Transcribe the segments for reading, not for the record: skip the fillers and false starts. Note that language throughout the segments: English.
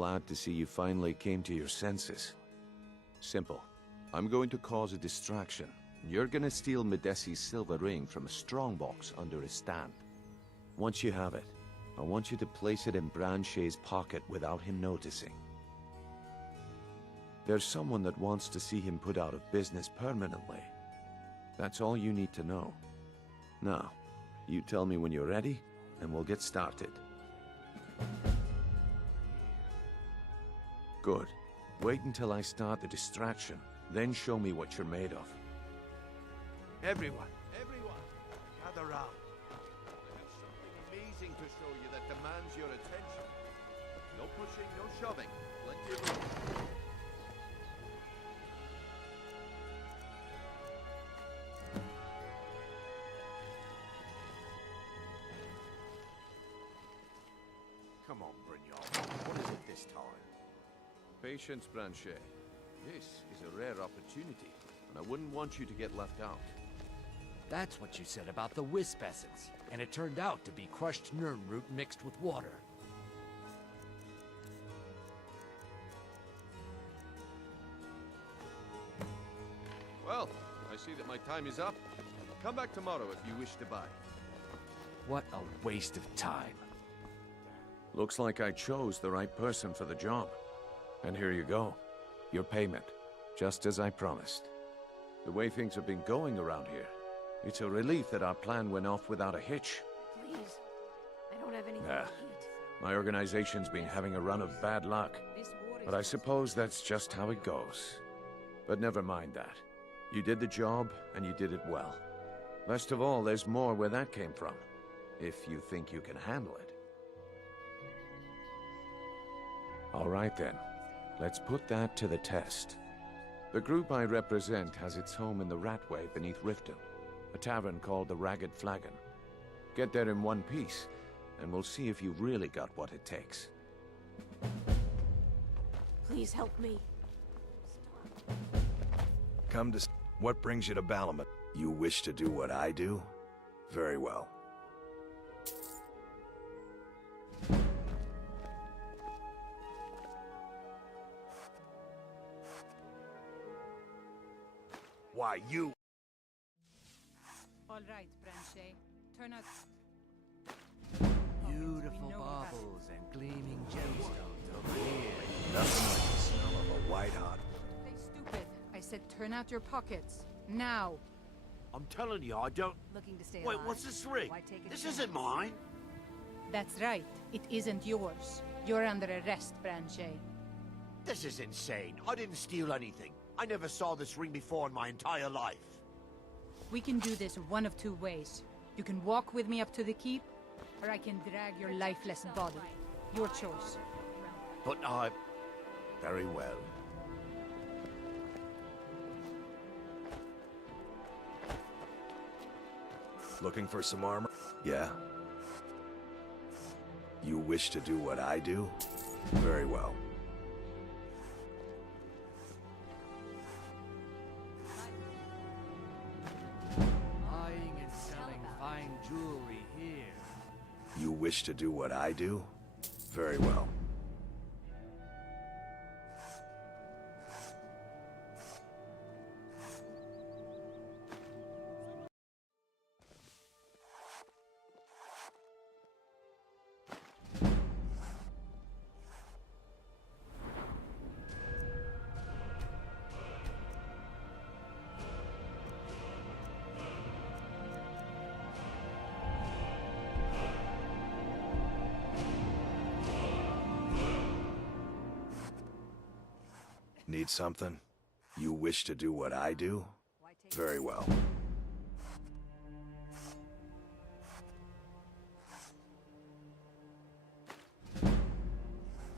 glad to see you finally came to your senses. Simple. I'm going to cause a distraction. You're gonna steal Medesi's silver ring from a strongbox under his stand. Once you have it, I want you to place it in Branchet's pocket without him noticing. There's someone that wants to see him put out of business permanently. That's all you need to know. Now, you tell me when you're ready, and we'll get started. Good. Wait until I start the distraction, then show me what you're made of. Everyone, gather round. I have something amazing to show you that demands your attention. No pushing, no shoving. Plenty of room. Come on, Brignon. What is it this time? Patience, Branchet. This is a rare opportunity, and I wouldn't want you to get left out. That's what you said about the wisp essence, and it turned out to be crushed nirnroot mixed with water. Well, I see that my time is up. Come back tomorrow if you wish to buy. What a waste of time. Looks like I chose the right person for the job. And here you go. Your payment. Just as I promised. The way things have been going around here, it's a relief that our plan went off without a hitch. Please. I don't have anything Nah. to eat. My organization's been having a run of bad luck. But I suppose that's just how it goes. But never mind that. You did the job, and you did it well. Best of all, there's more where that came from. If you think you can handle it. All right then. Let's put that to the test. The group I represent has its home in the Ratway beneath Riften, a tavern called the Ragged Flagon. Get there in one piece, and we'll see if you've really got what it takes. Please help me. Come to... What brings you to Balamet? You wish to do what I do? Very well. Why, you... All right, Branchet. Turn out... Beautiful baubles and gleaming gemstones over here. Nothing like the smell of a white-hot... Stay stupid. I said turn out your pockets. Now. I'm telling you, I don't... Looking to stay Wait, alive. what's this ring? Why take it This again? isn't mine. That's right. It isn't yours. You're under arrest, Branchet. This is insane. I didn't steal anything. I never saw this ring before in my entire life. We can do this one of two ways. You can walk with me up to the keep, or I can drag your lifeless body. Your choice. But I... Very well. Looking for some armor? Yeah. You wish to do what I do? Very well. Buying and selling fine jewelry here. You wish to do what I do? Very well. Need something? You wish to do what I do? Very well.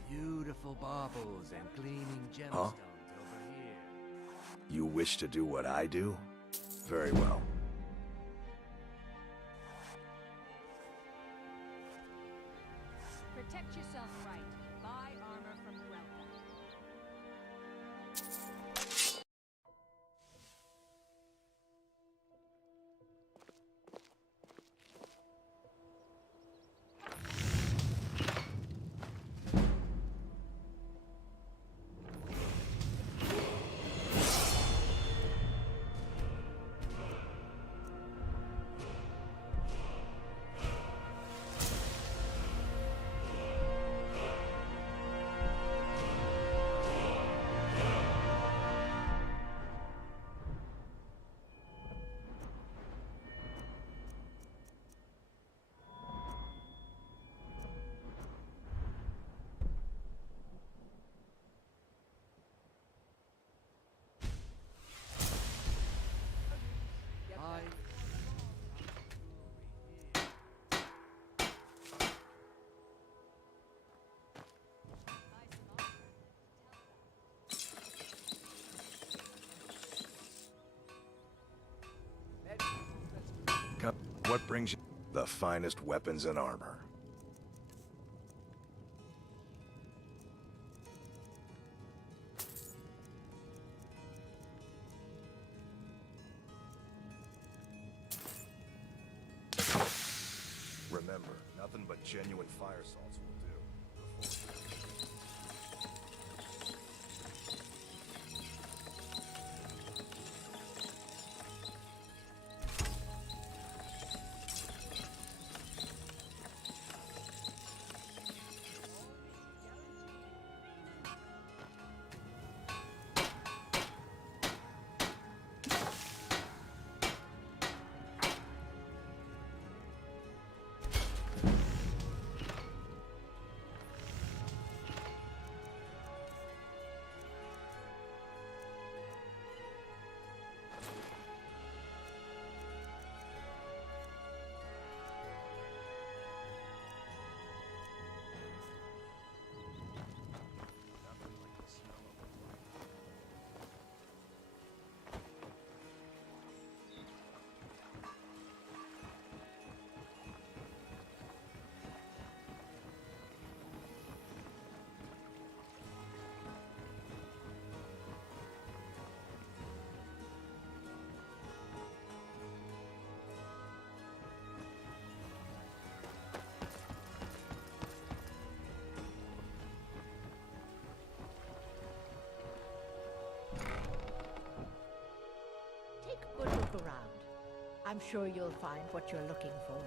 Beautiful baubles and gleaming gemstones over here. You wish to do what I do? Very well. Protect yourself right. Buy armor from Relka. What brings you? The finest weapons and armor. Remember, nothing but genuine fire salts will do. Take a good look around. I'm sure you'll find what you're looking for.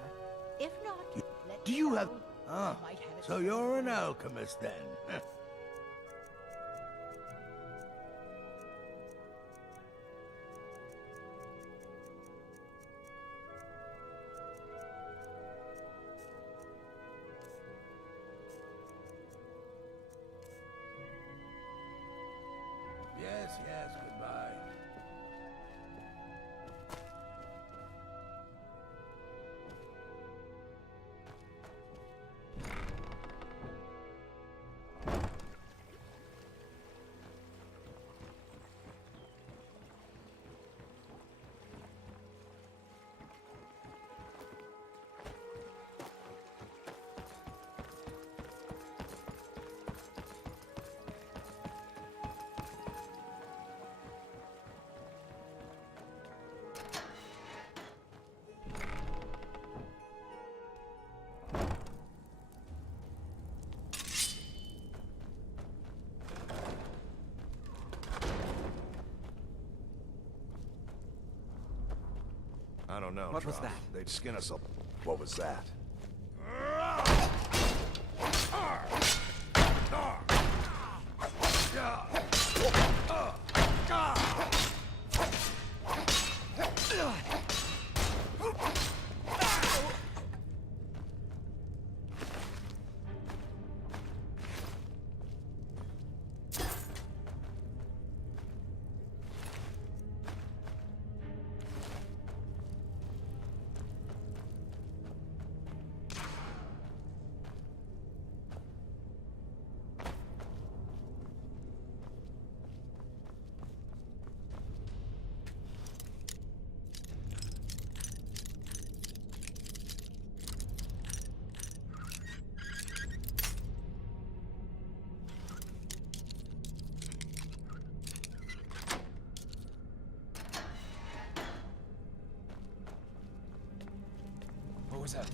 If not, let Do me you know. have... I Ah, might have it so sold. you're an alchemist then? Yes, yes, goodbye. I don't know. What was Droff. that? They'd skin us up. What was that? What was that?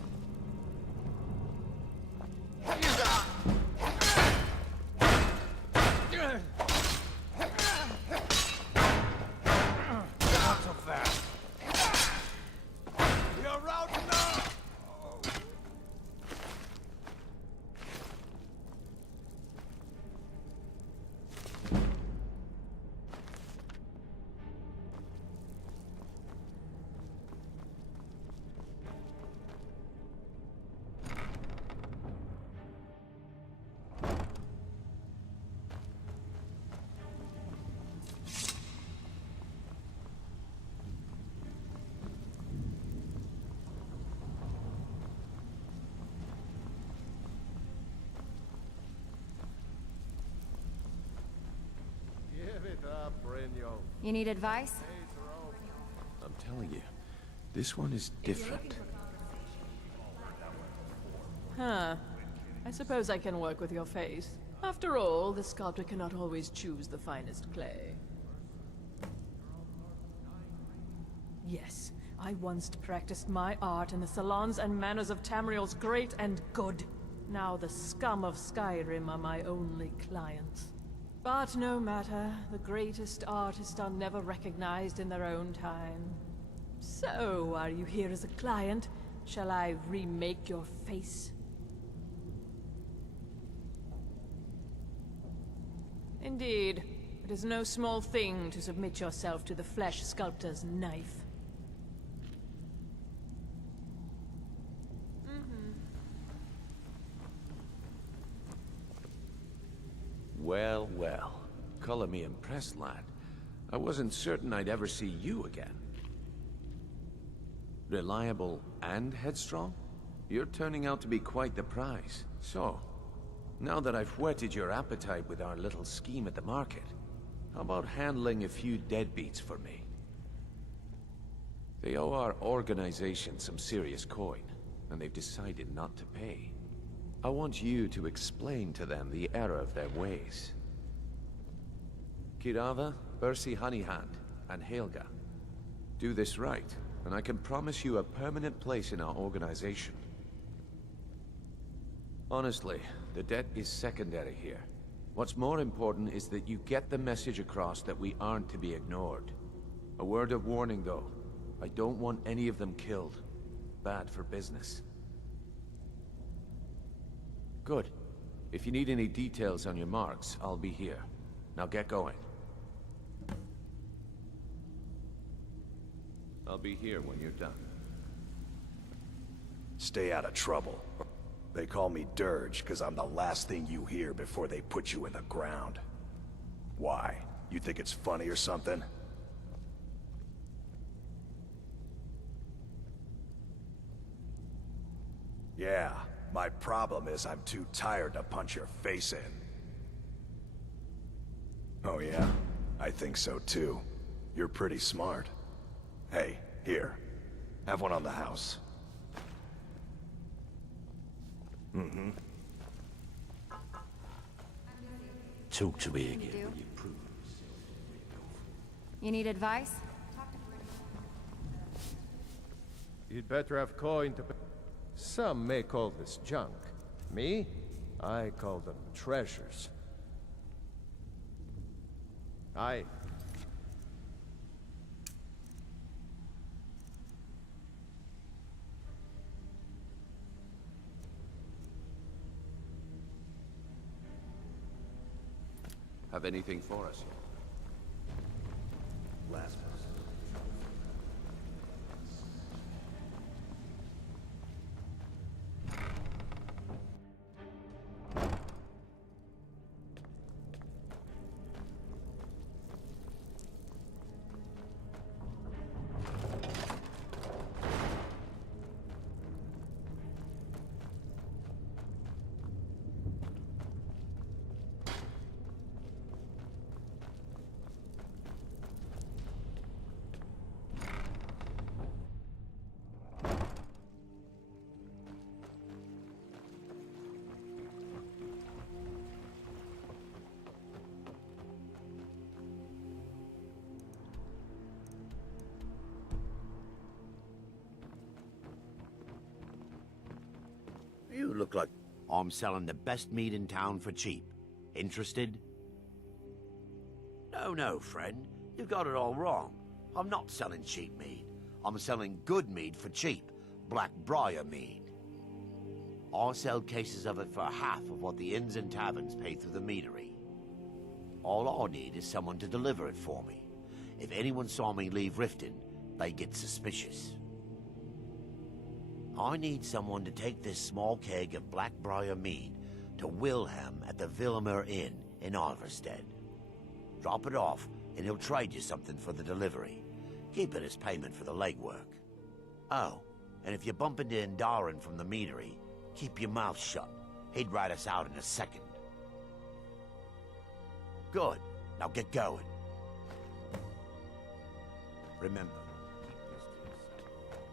Not so fast. You're out now! You need advice? I'm telling you, This one is different. Huh. I suppose I can work with your face. After all, the sculptor cannot always choose the finest clay. Yes, I once practiced my art in the salons and manners of Tamriel's great and good. Now the scum of Skyrim are my only clients. But no matter, the greatest artists are never recognized in their own time. So, are you here as a client? Shall I remake your face? Indeed. It is no small thing to submit yourself to the flesh sculptor's knife. Well, well. Color me impressed, lad. I wasn't certain I'd ever see you again. Reliable and headstrong? You're turning out to be quite the prize. So, now that I've whetted your appetite with our little scheme at the market, how about handling a few deadbeats for me? They owe our organization some serious coin, and they've decided not to pay. I want you to explain to them the error of their ways. Kirava, Ursi Honeyhand, and Helga. Do this right, and I can promise you a permanent place in our organization. Honestly, the debt is secondary here. What's more important is that you get the message across that we aren't to be ignored. A word of warning, though. I don't want any of them killed. Bad for business. Good. If you need any details on your marks, I'll be here. Now get going. I'll be here when you're done. Stay out of trouble. They call me Dirge because I'm the last thing you hear before they put you in the ground. Why? You think it's funny or something? Yeah, my problem is I'm too tired to punch your face in. Oh yeah? I think so too. You're pretty smart. Hey, here. Have one on the house. Mm-hmm. Talk to me again when you prove. You need advice? You'd better have coin to pay. Some may call this junk. Me? I call them treasures. Aye. Have anything for us? Last You look like... I'm selling the best meat in town for cheap. Interested? No, friend. You got it all wrong. I'm not selling cheap meat. I'm selling good meat for cheap. Black Briar meat. I'll sell cases of it for half of what the inns and taverns pay through the meadery. All I need is someone to deliver it for me. If anyone saw me leave Riften, they get suspicious. I need someone to take this small keg of Blackbriar mead to Wilhelm at the Vilmer Inn in Alverstead. Drop it off, and he'll trade you something for the delivery. Keep it as payment for the legwork. Oh, and if you bump into Indarin from the meadery, keep your mouth shut. He'd rat us out in a second. Good. Now get going. Remember, keep this to yourself.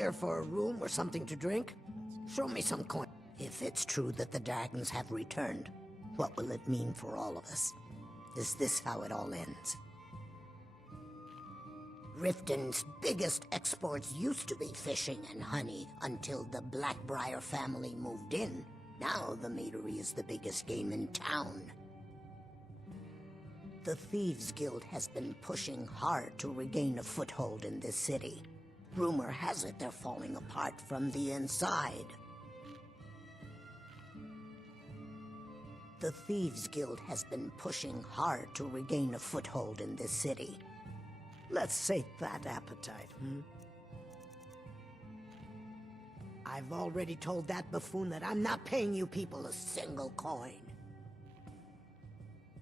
here for a room or something to drink? Show me some coin. If it's true that the dragons have returned, what will it mean for all of us? Is this how it all ends? Riften's biggest exports used to be fishing and honey until the Blackbriar family moved in. Now the Meadery is the biggest game in town. The Thieves Guild has been pushing hard to regain a foothold in this city. Rumor has it they're falling apart from the inside. The Thieves Guild has been pushing hard to regain a foothold in this city. Let's sate that appetite, I've already told that buffoon that I'm not paying you people a single coin.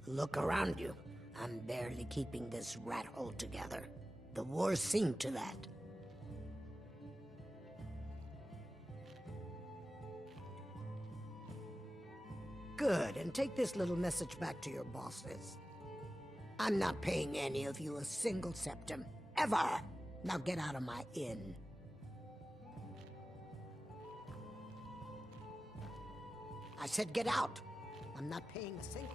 Look around you. I'm barely keeping this rat hole together. The war's seen to that. Good, and take this little message back to your bosses. I'm not paying any of you a single septim. Ever! Now get out of my inn. I said get out! I'm not paying a single...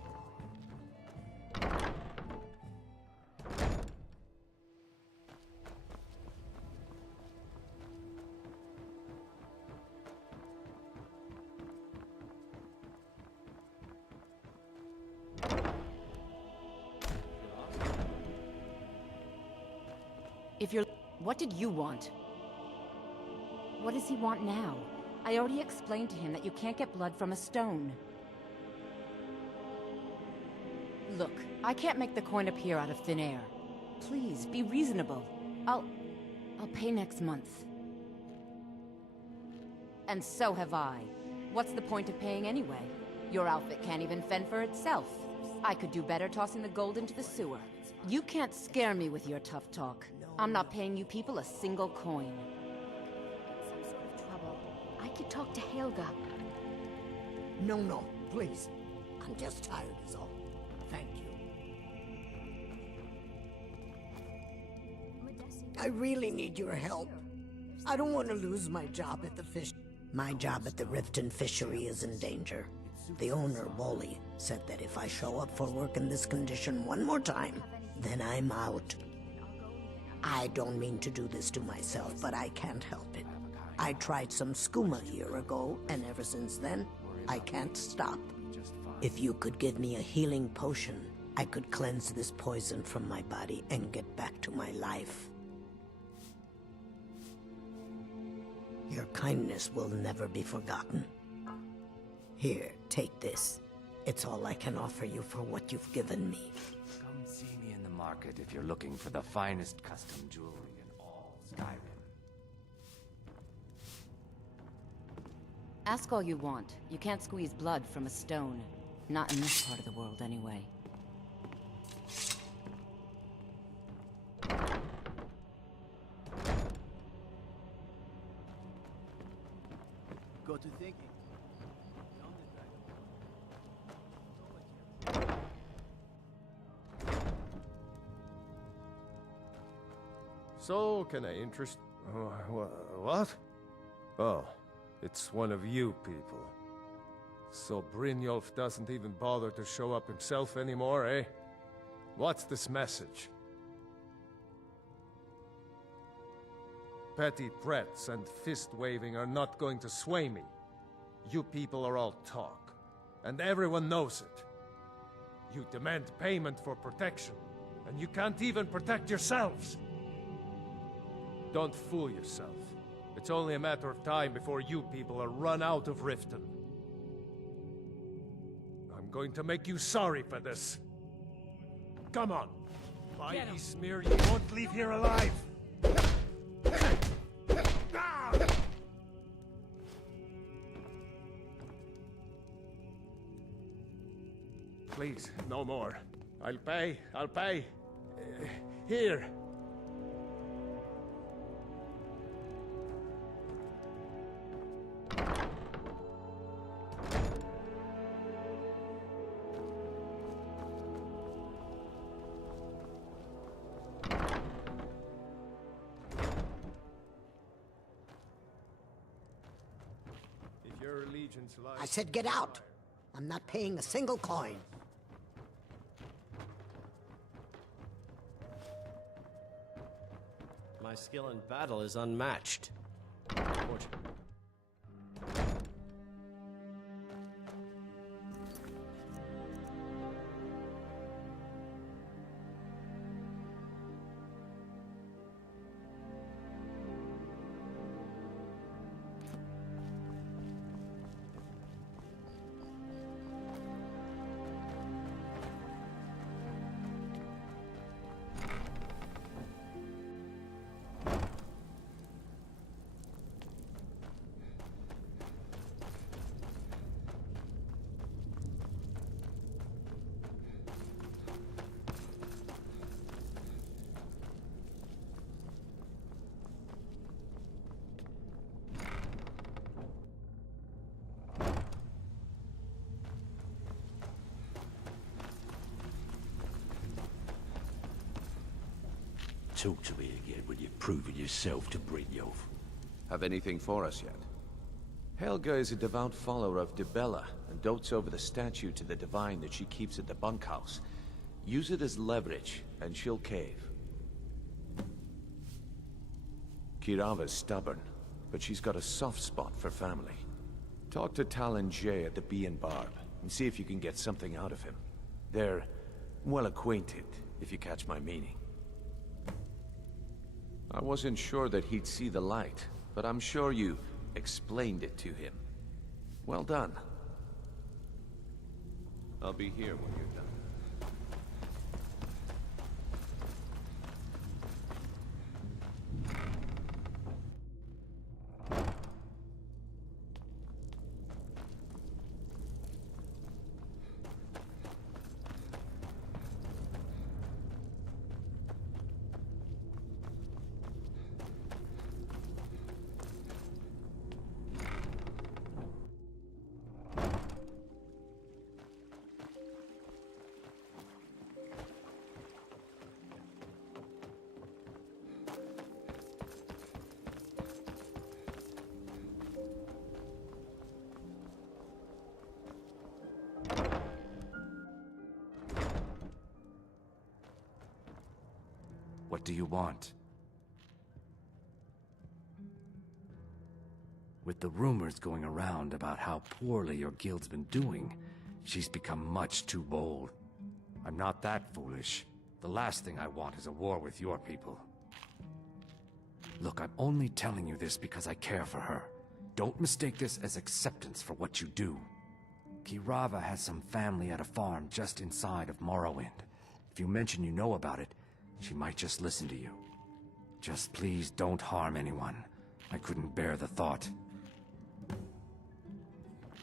If you're... What did you want? What does he want now? I already explained to him that you can't get blood from a stone. Look, I can't make the coin appear out of thin air. Please, be reasonable. I'll pay next month. And so have I. What's the point of paying anyway? Your outfit can't even fend for itself. I could do better tossing the gold into the sewer. You can't scare me with your tough talk. I'm not paying you people a single coin. Some sort of trouble. I could talk to Helga. No, please. I'm just tired is all. Thank you. I really need your help. I don't want to lose my job at the fish. My job at the Riften fishery is in danger. The owner, Wally, said that if I show up for work in this condition one more time, then I'm out. I don't mean to do this to myself, but I can't help it. I tried some skooma a year ago, and ever since then, I can't stop. If you could give me a healing potion, I could cleanse this poison from my body and get back to my life. Your kindness will never be forgotten. Here, take this. It's all I can offer you for what you've given me. Come see me in the market if you're looking for the finest custom jewelry in all Skyrim. Ask all you want. You can't squeeze blood from a stone. Not in this part of the world, anyway. Got to thinking. So, can I interest... what? Oh, it's one of you people. So Brynjolf doesn't even bother to show up himself anymore, eh? What's this message? Petty threats and fist-waving are not going to sway me. You people are all talk, and everyone knows it. You demand payment for protection, and you can't even protect yourselves. Don't fool yourself. It's only a matter of time before you people are run out of Riften. I'm going to make you sorry for this. Come on. By Smear, you won't leave here alive. Please, no more. I'll pay. Here. Your allegiance lies... I said get out! I'm not paying a single coin. My skill in battle is unmatched. Unfortunately. Talk to me again when you've proven yourself to Brynjolf. Have anything for us yet? Helga is a devout follower of Dibella, and dotes over the statue to the divine that she keeps at the bunkhouse. Use it as leverage, and she'll cave. Kirava's stubborn, but she's got a soft spot for family. Talk to Talon Jay at the Bee and Barb, and see if you can get something out of him. They're well acquainted, if you catch my meaning. I wasn't sure that he'd see the light, but I'm sure you explained it to him. Well done. I'll be here when you're done. What do you want? With the rumors going around about how poorly your guild's been doing, she's become much too bold. I'm not that foolish. The last thing I want is a war with your people. Look, I'm only telling you this because I care for her. Don't mistake this as acceptance for what you do. Kirava has some family at a farm just inside of Morrowind. If you mention you know about it, she might just listen to you. Just please don't harm anyone. I couldn't bear the thought.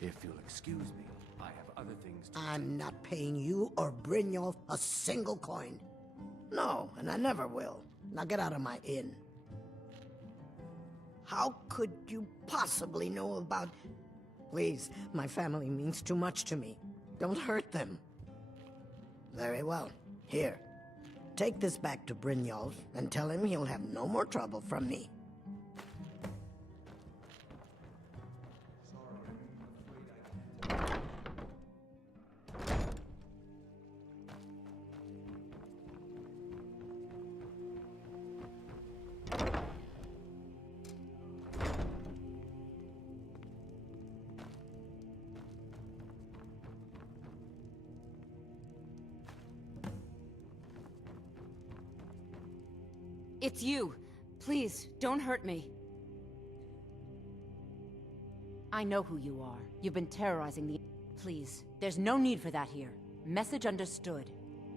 If you'll excuse me, I have other things to... I'm not paying you or Brynjolf a single coin. No, and I never will. Now get out of my inn. How could you possibly know about... Please, my family means too much to me. Don't hurt them. Very well. Here. Take this back to Brynjolf and tell him he'll have no more trouble from me. It's you. Please, don't hurt me. I know who you are. You've been terrorizing the... Please, there's no need for that here. Message understood.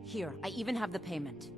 Here, I even have the payment.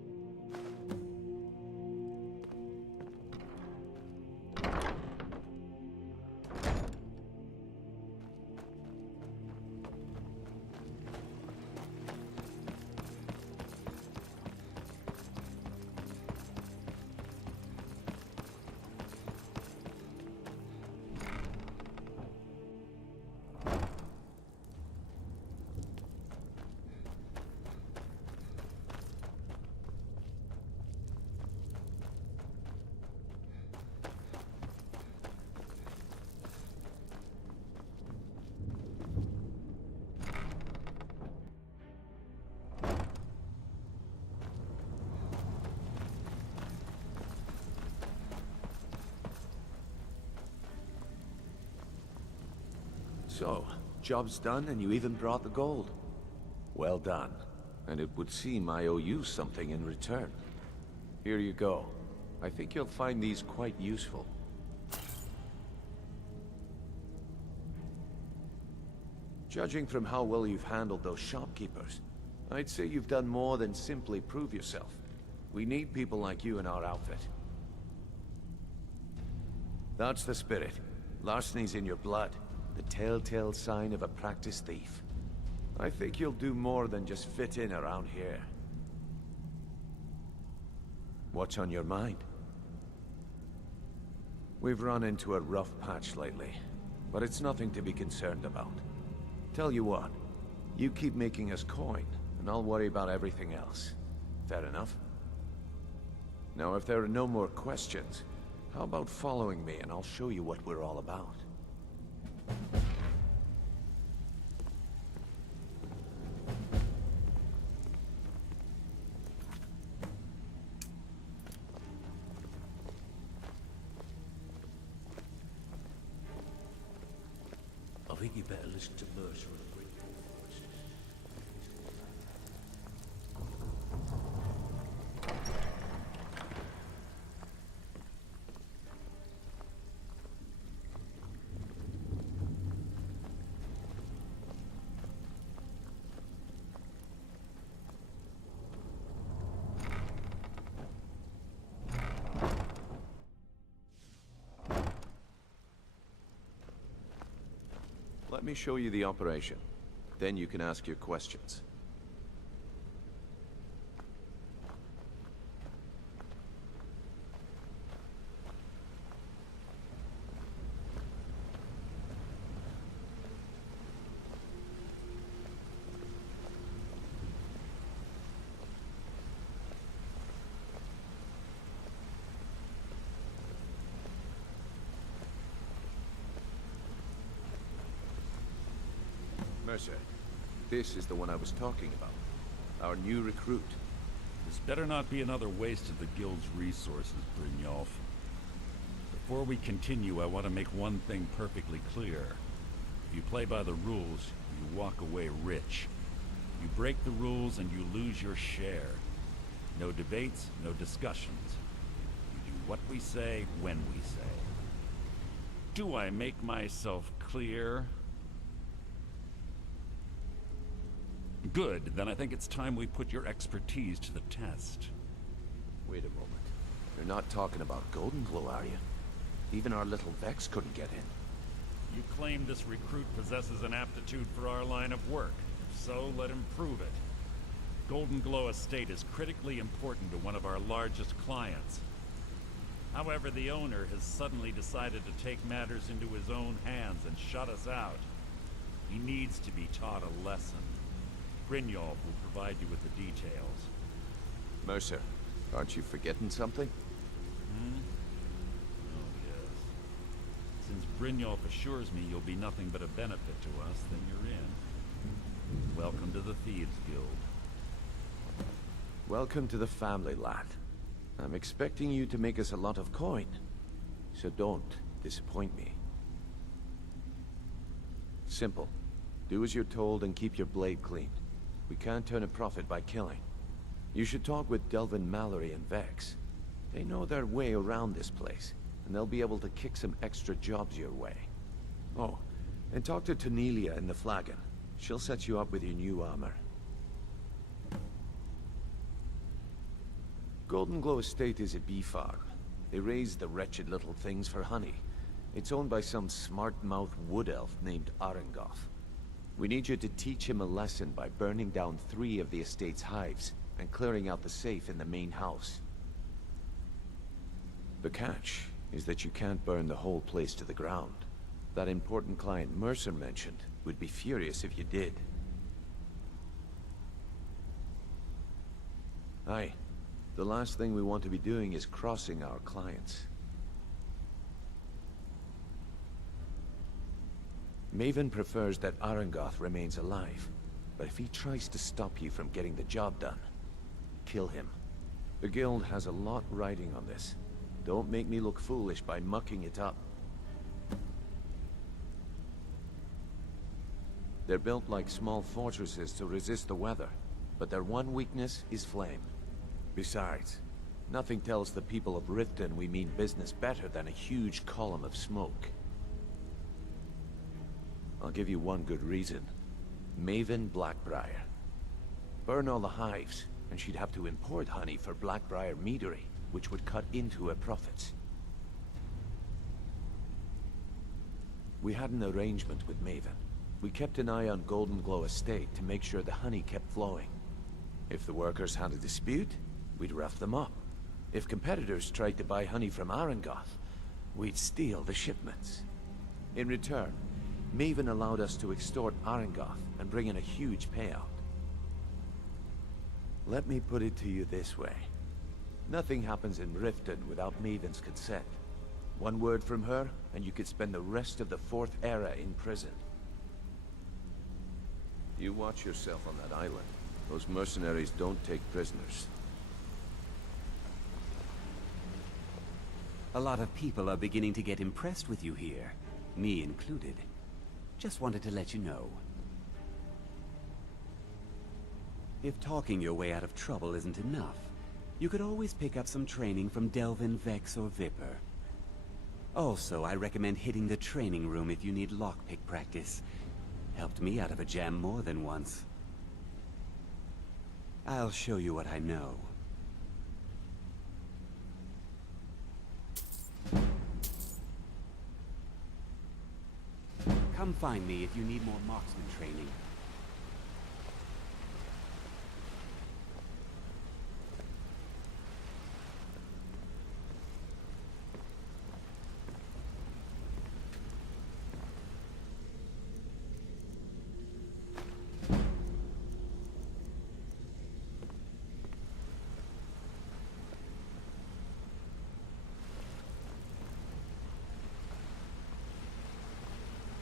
So, job's done and you even brought the gold. Well done. And it would seem I owe you something in return. Here you go. I think you'll find these quite useful. Judging from how well you've handled those shopkeepers, I'd say you've done more than simply prove yourself. We need people like you in our outfit. That's the spirit. Larceny's in your blood. The telltale sign of a practiced thief. I think you'll do more than just fit in around here. What's on your mind? We've run into a rough patch lately, but it's nothing to be concerned about. Tell you what, you keep making us coin, and I'll worry about everything else. Fair enough? Now, if there are no more questions, how about following me and I'll show you what we're all about? I think you better listen to Mercer and bring your voices. Let me show you the operation. Then you can ask your questions. Mercer, this is the one I was talking about. Our new recruit. This better not be another waste of the Guild's resources, Brynjolf. Before we continue, I want to make one thing perfectly clear. If you play by the rules, you walk away rich. You break the rules and you lose your share. No debates, no discussions. You do what we say, when we say. Do I make myself clear? Good, then I think it's time we put your expertise to the test. Wait a moment. You're not talking about Golden Glow, are you? Even our little Vex couldn't get in. You claim this recruit possesses an aptitude for our line of work. If so, let him prove it. Golden Glow Estate is critically important to one of our largest clients. However, the owner has suddenly decided to take matters into his own hands and shut us out. He needs to be taught a lesson. Brynjolf will provide you with the details. Mercer, aren't you forgetting something? Oh, yes. Since Brynjolf assures me you'll be nothing but a benefit to us, then you're in. Welcome to the Thieves Guild. Welcome to the family, lad. I'm expecting you to make us a lot of coin. So don't disappoint me. Simple. Do as you're told and keep your blade clean. We can't turn a profit by killing. You should talk with Delvin Mallory and Vex. They know their way around this place, and they'll be able to kick some extra jobs your way. Oh, and talk to Tanelia in the Flagon. She'll set you up with your new armor. Golden Glow Estate is a bee farm. They raise the wretched little things for honey. It's owned by some smart-mouthed wood elf named Arengoth. We need you to teach him a lesson by burning down 3 of the estate's hives and clearing out the safe in the main house. The catch is that you can't burn the whole place to the ground. That important client Mercer mentioned would be furious if you did. Aye. The last thing we want to be doing is crossing our clients. Maven prefers that Arengoth remains alive, but if he tries to stop you from getting the job done, kill him. The Guild has a lot riding on this. Don't make me look foolish by mucking it up. They're built like small fortresses to resist the weather, but their one weakness is flame. Besides, nothing tells the people of Riften we mean business better than a huge column of smoke. I'll give you one good reason. Maven Blackbriar. Burn all the hives, and she'd have to import honey for Blackbriar meadery, which would cut into her profits. We had an arrangement with Maven. We kept an eye on Golden Glow Estate to make sure the honey kept flowing. If the workers had a dispute, we'd rough them up. If competitors tried to buy honey from Arangoth, we'd steal the shipments. In return, Maven allowed us to extort Arangoth and bring in a huge payout. Let me put it to you this way. Nothing happens in Riften without Maven's consent. One word from her, and you could spend the rest of the Fourth Era in prison. You watch yourself on that island. Those mercenaries don't take prisoners. A lot of people are beginning to get impressed with you here, me included. Just wanted to let you know. If talking your way out of trouble isn't enough, you could always pick up some training from Delvin, Vex, or Viper. Also, I recommend hitting the training room if you need lockpick practice. Helped me out of a jam more than once. I'll show you what I know. Come find me if you need more marksman training.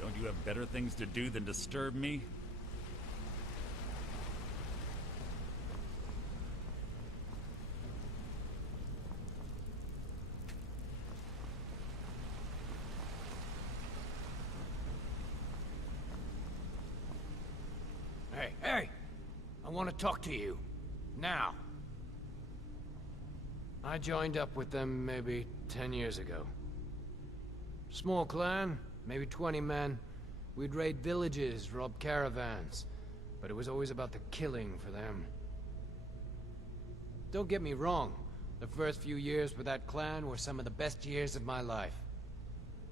Don't you have better things to do than disturb me? Hey! I want to talk to you. Now. I joined up with them maybe 10 years ago. Small clan, maybe 20 men. We'd raid villages, rob caravans. But it was always about the killing for them. Don't get me wrong. The first few years with that clan were some of the best years of my life.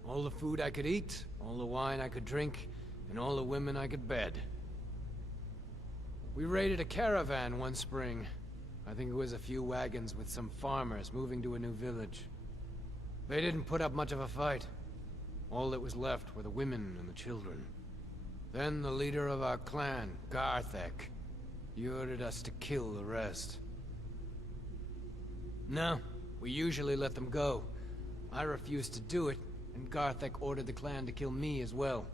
All the food I could eat, all the wine I could drink, and all the women I could bed. We raided a caravan one spring. I think it was a few wagons with some farmers moving to a new village. They didn't put up much of a fight. All that was left were the women and the children. Then the leader of our clan, Garthek, he ordered us to kill the rest. No, we usually let them go. I refused to do it, and Garthek ordered the clan to kill me as well.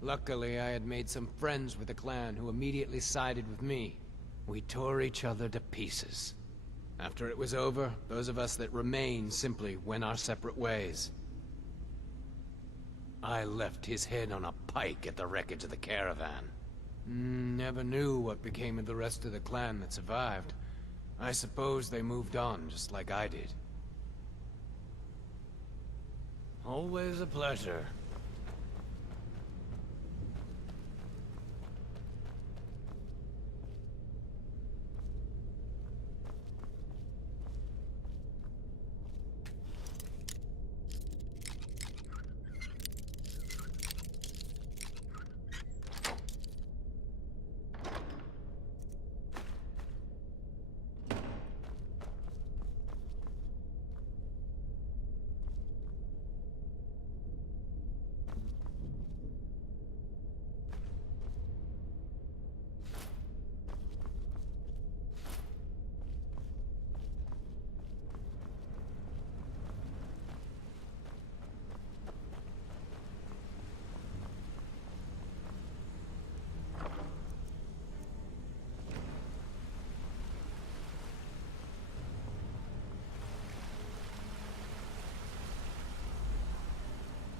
Luckily, I had made some friends with the clan who immediately sided with me. We tore each other to pieces. After it was over, those of us that remained simply went our separate ways. I left his head on a pike at the wreckage of the caravan. Never knew what became of the rest of the clan that survived. I suppose they moved on just like I did. Always a pleasure.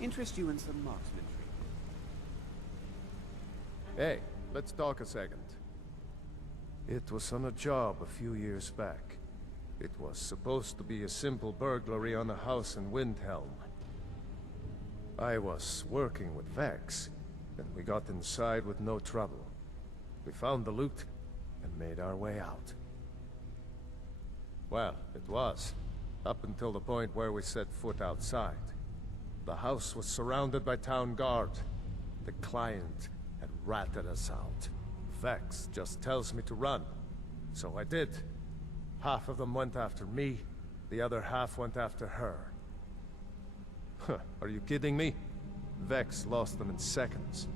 Interest you in some marksmanry? Hey, let's talk a second. It was on a job a few years back. It was supposed to be a simple burglary on a house in Windhelm. I was working with Vex, and we got inside with no trouble. We found the loot, and made our way out. Well, it was, up until the point where we set foot outside. The house was surrounded by town guard. The client had ratted us out. Vex just tells me to run, so I did. Half of them went after me, the other half went after her. Huh, are you kidding me? Vex lost them in seconds.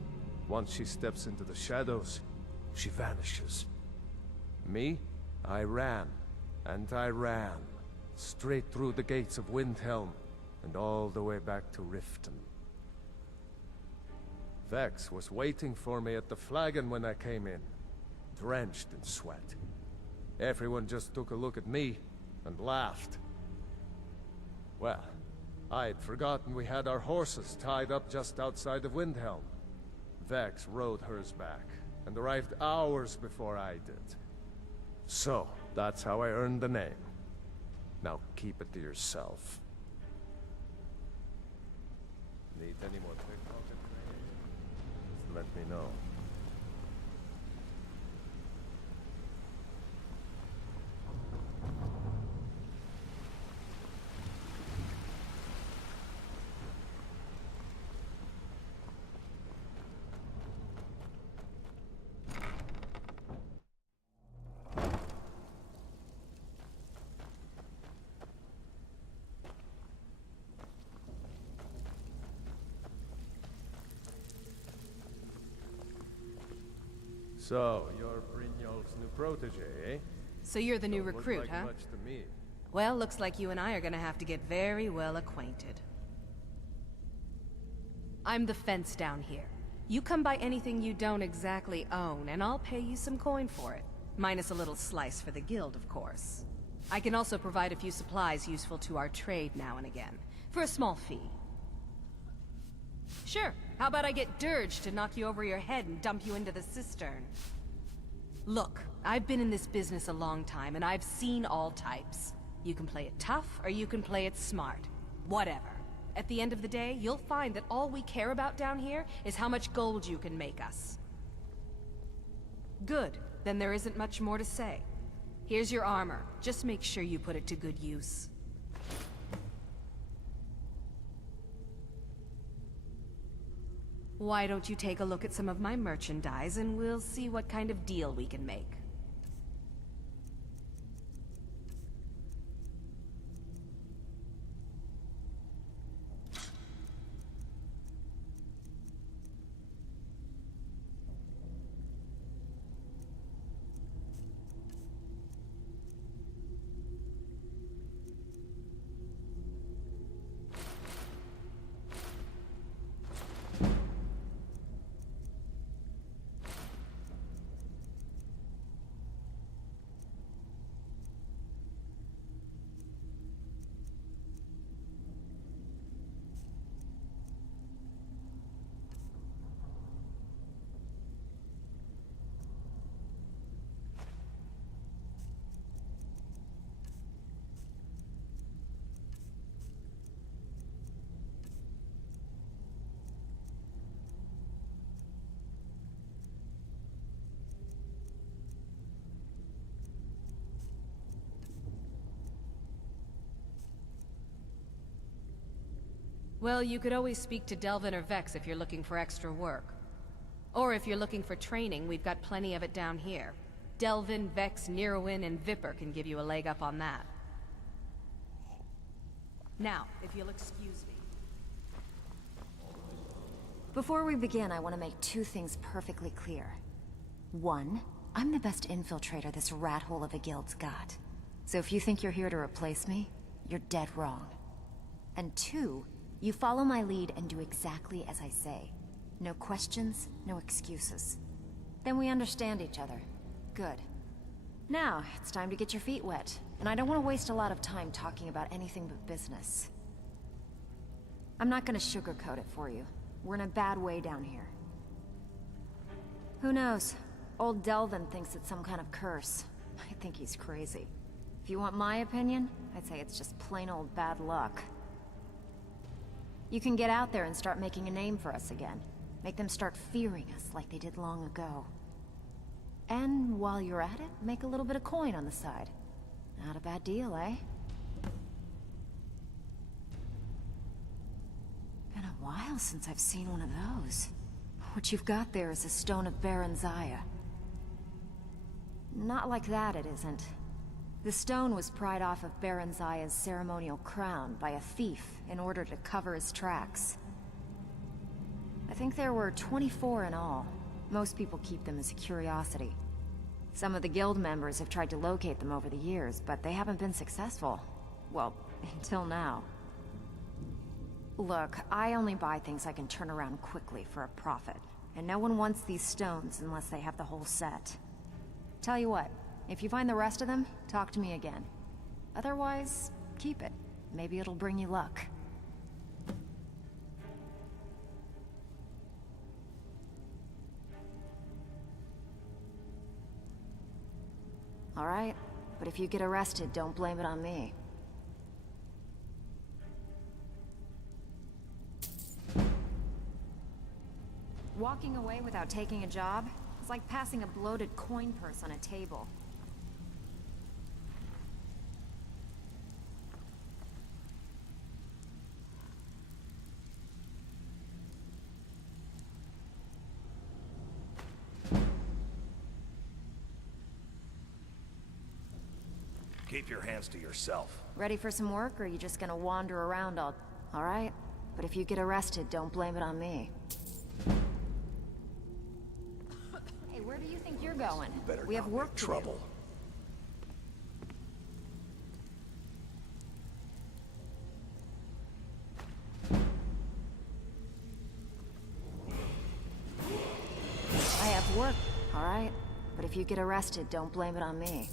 Once she steps into the shadows, she vanishes. Me? I ran, and I ran, straight through the gates of Windhelm, and all the way back to Riften. Vex was waiting for me at the flagon when I came in, drenched in sweat. Everyone just took a look at me and laughed. Well, I had forgotten we had our horses tied up just outside of Windhelm. Vex rode hers back, and arrived hours before I did. So, that's how I earned the name. Now keep it to yourself. Need any more pickpocket training? Just let me know. So, you're Brynjolf's new protege, eh? So you're the new Don't look recruit, like huh? much to me. Well, looks like you and I are gonna have to get very well acquainted. I'm the fence down here. You come by anything you don't exactly own, and I'll pay you some coin for it. Minus a little slice for the guild, of course. I can also provide a few supplies useful to our trade now and again, for a small fee. Sure, how about I get Dirge to knock you over your head and dump you into the cistern? Look, I've been in this business a long time, and I've seen all types. You can play it tough, or you can play it smart. Whatever. At the end of the day, you'll find that all we care about down here is how much gold you can make us. Good. Then there isn't much more to say. Here's your armor. Just make sure you put it to good use. Why don't you take a look at some of my merchandise, and we'll see what kind of deal we can make. Well, you could always speak to Delvin or Vex if you're looking for extra work. Or if you're looking for training, we've got plenty of it down here. Delvin, Vex, Neruin, and Viper can give you a leg up on that. Now, if you'll excuse me. Before we begin, I want to make two things perfectly clear. One, I'm the best infiltrator this rat hole of a guild's got. So if you think you're here to replace me, you're dead wrong. And two, you follow my lead and do exactly as I say. No questions, no excuses. Then we understand each other. Good. Now, it's time to get your feet wet. And I don't want to waste a lot of time talking about anything but business. I'm not gonna sugarcoat it for you. We're in a bad way down here. Who knows? Old Delvin thinks it's some kind of curse. I think he's crazy. If you want my opinion, I'd say it's just plain old bad luck. You can get out there and start making a name for us again. Make them start fearing us like they did long ago. And while you're at it, make a little bit of coin on the side. Not a bad deal, eh? Been a while since I've seen one of those. What you've got there is a stone of Baron Zaya. Not like that, it isn't. The stone was pried off of Baron Zaya's ceremonial crown by a thief in order to cover his tracks. I think there were 24 in all. Most people keep them as a curiosity. Some of the guild members have tried to locate them over the years, but they haven't been successful. Well, until now. Look, I only buy things I can turn around quickly for a profit. And no one wants these stones unless they have the whole set. Tell you what, if you find the rest of them, talk to me again. Otherwise, keep it. Maybe it'll bring you luck. Alright, but if you get arrested, don't blame it on me. Walking away without taking a job is like passing a bloated coin purse on a table. Keep your hands to yourself. Ready for some work, or are you just gonna wander around all... Alright, but if you get arrested, don't blame it on me. Hey, where do you think you're going? We have work to do. Trouble. I have work, alright? But if you get arrested, don't blame it on me.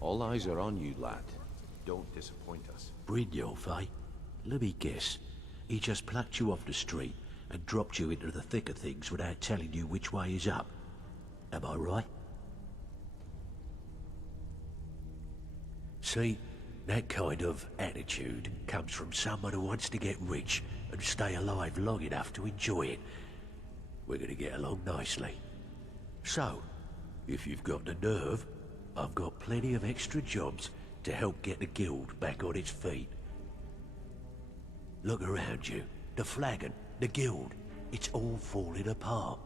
All eyes are on you, lad. Don't disappoint us. Brynjolf, eh? Let me guess. He just plucked you off the street and dropped you into the thick of things without telling you which way is up. Am I right? See, that kind of attitude comes from someone who wants to get rich and stay alive long enough to enjoy it. We're gonna get along nicely. So, if you've got the nerve, I've got plenty of extra jobs to help get the guild back on its feet. Look around you. The flagon, the guild, it's all falling apart.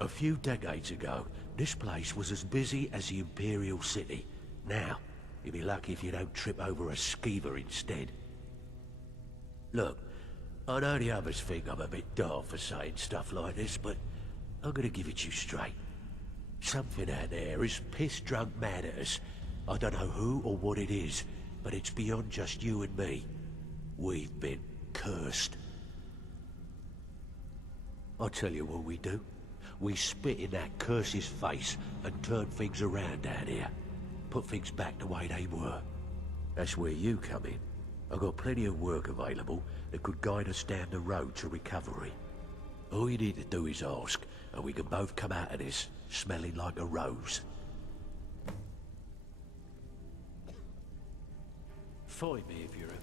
A few decades ago, this place was as busy as the Imperial City. Now, you'll be lucky if you don't trip over a skeever instead. Look, I know the others think I'm a bit daft for saying stuff like this, but I'm gonna give it you straight. Something out there is piss-drunk mad at us. I don't know who or what it is, but it's beyond just you and me. We've been cursed. I'll tell you what we do. We spit in that curse's face and turn things around down here. Put things back the way they were. That's where you come in. I've got plenty of work available that could guide us down the road to recovery. All you need to do is ask, and we can both come out of this smelling like a rose. Find me if you're ever...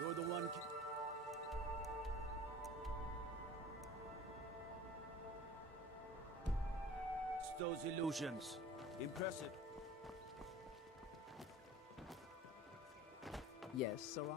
You're the one... It's those illusions. Impressive. Yes, Sarah?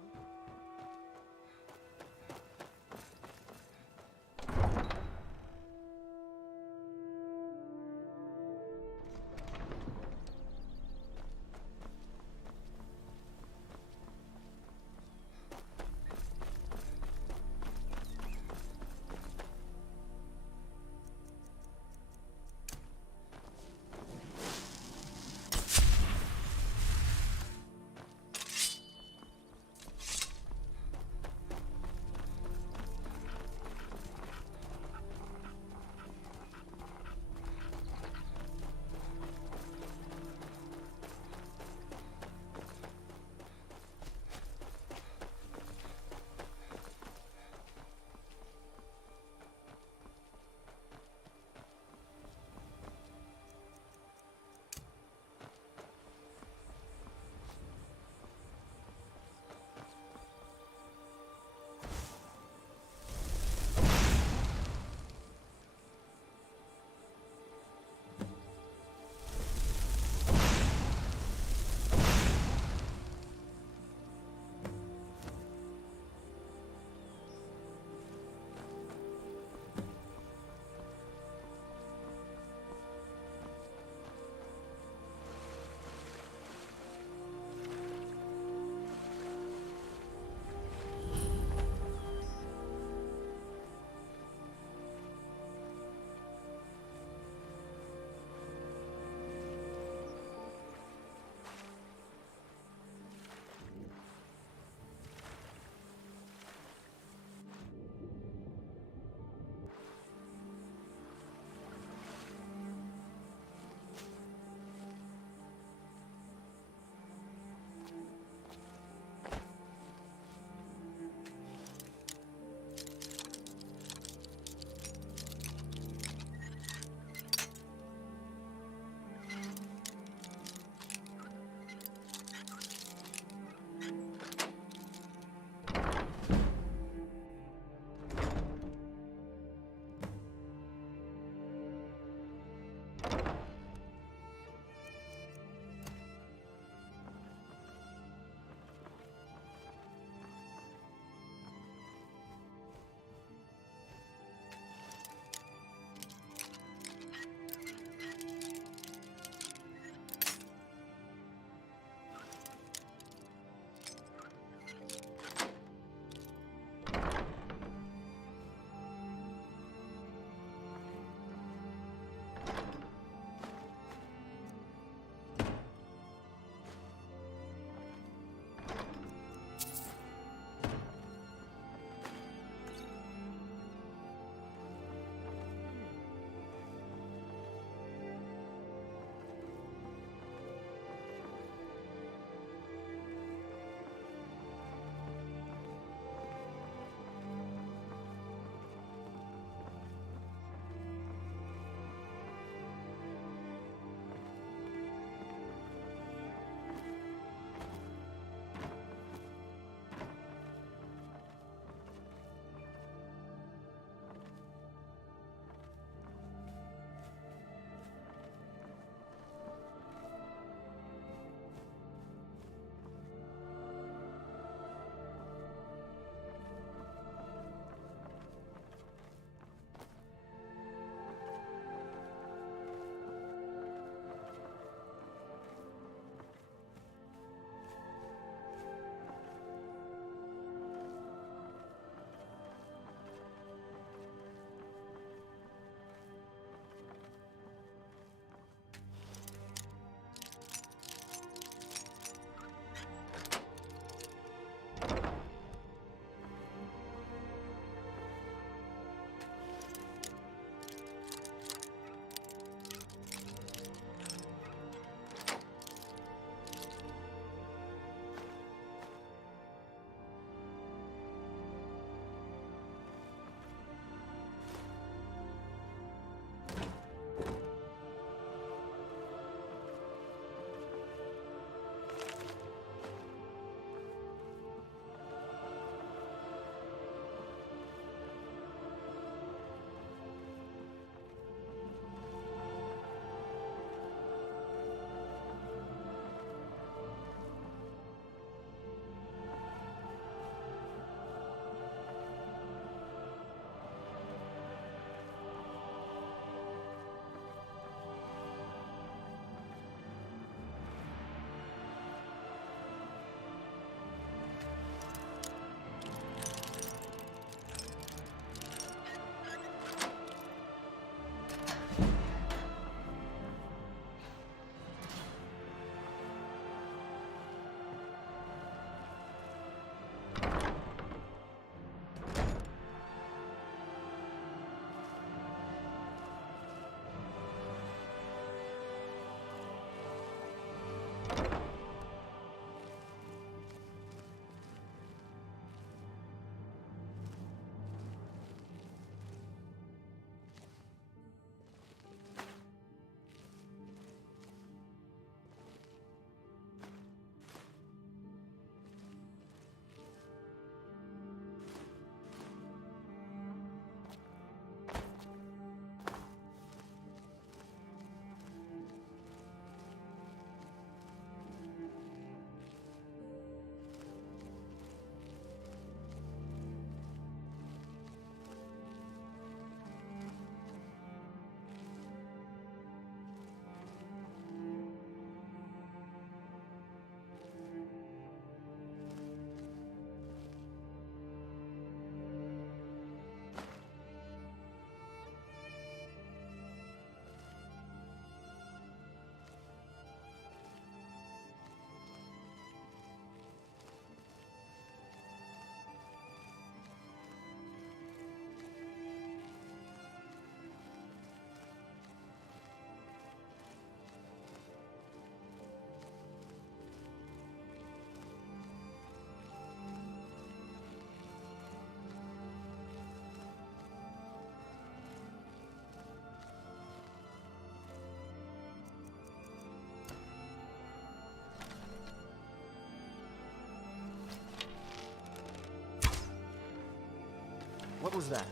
What was that?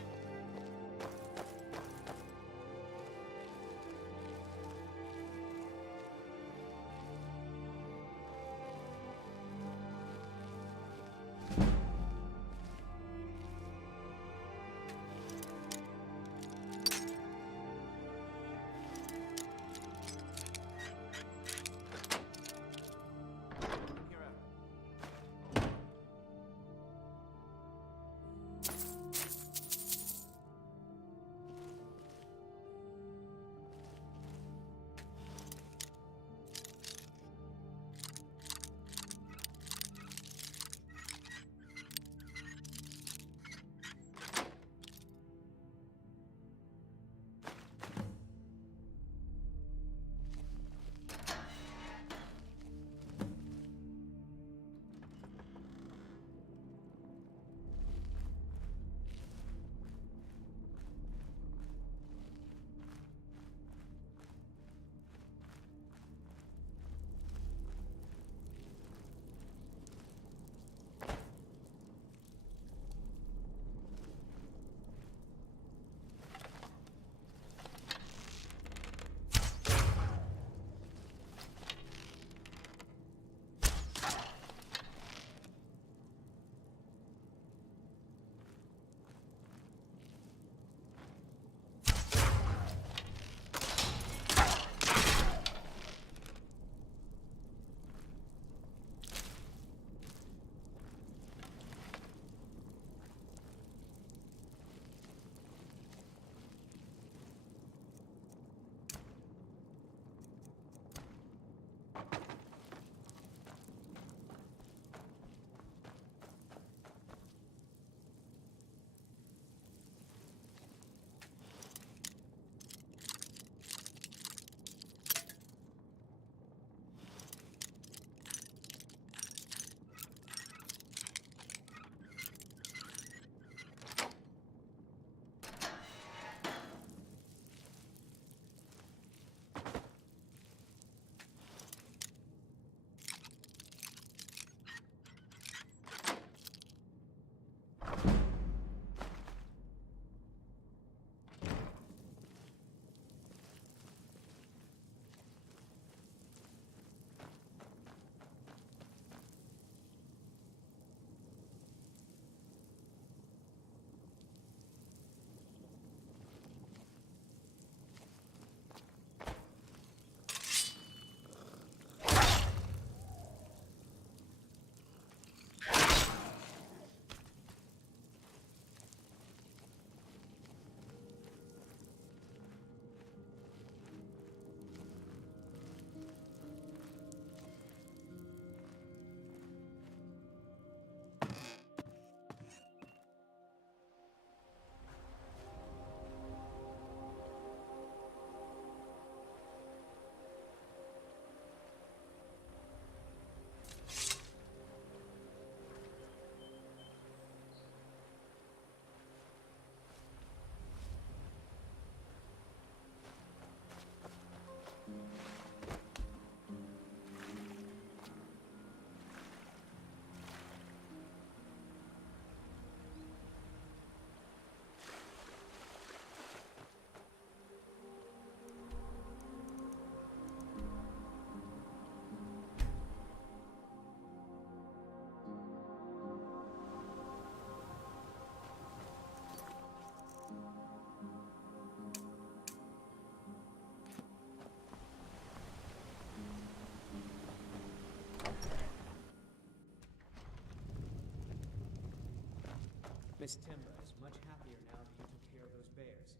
Miss Timber is much happier now that you took care of those bears.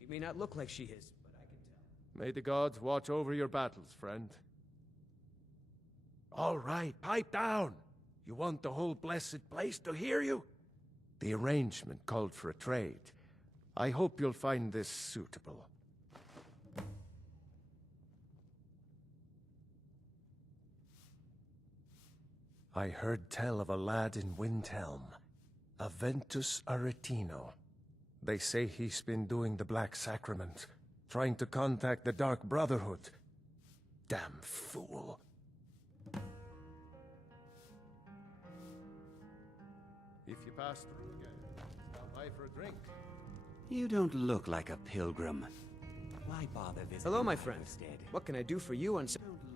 She may not look like she is, but I can tell. May the gods watch over your battles, friend. All right, pipe down. You want the whole blessed place to hear you? The arrangement called for a trade. I hope you'll find this suitable. I heard tell of a lad in Windhelm, Aventus Aretino. They say he's been doing the Black Sacrament, trying to contact the Dark Brotherhood. Damn fool. If you pass through again, stop by Hi for a drink. You don't look like a pilgrim. Why bother visiting? Hello, my friend. Instead? What can I do for you on...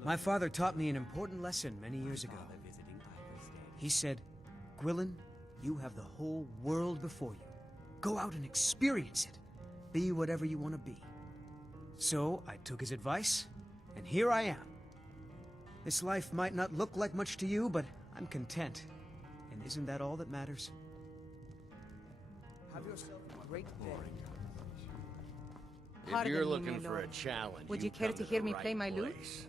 My father taught me an important lesson many years ago. He said, Gwilyn, you have the whole world before you. Go out and experience it. Be whatever you want to be. So I took his advice, and here I am. This life might not look like much to you, but I'm content. And isn't that all that matters? Have yourself a great day. If Pardon you're me, looking my for lord. a challenge, Would you care come to the hear me right play my lute? place.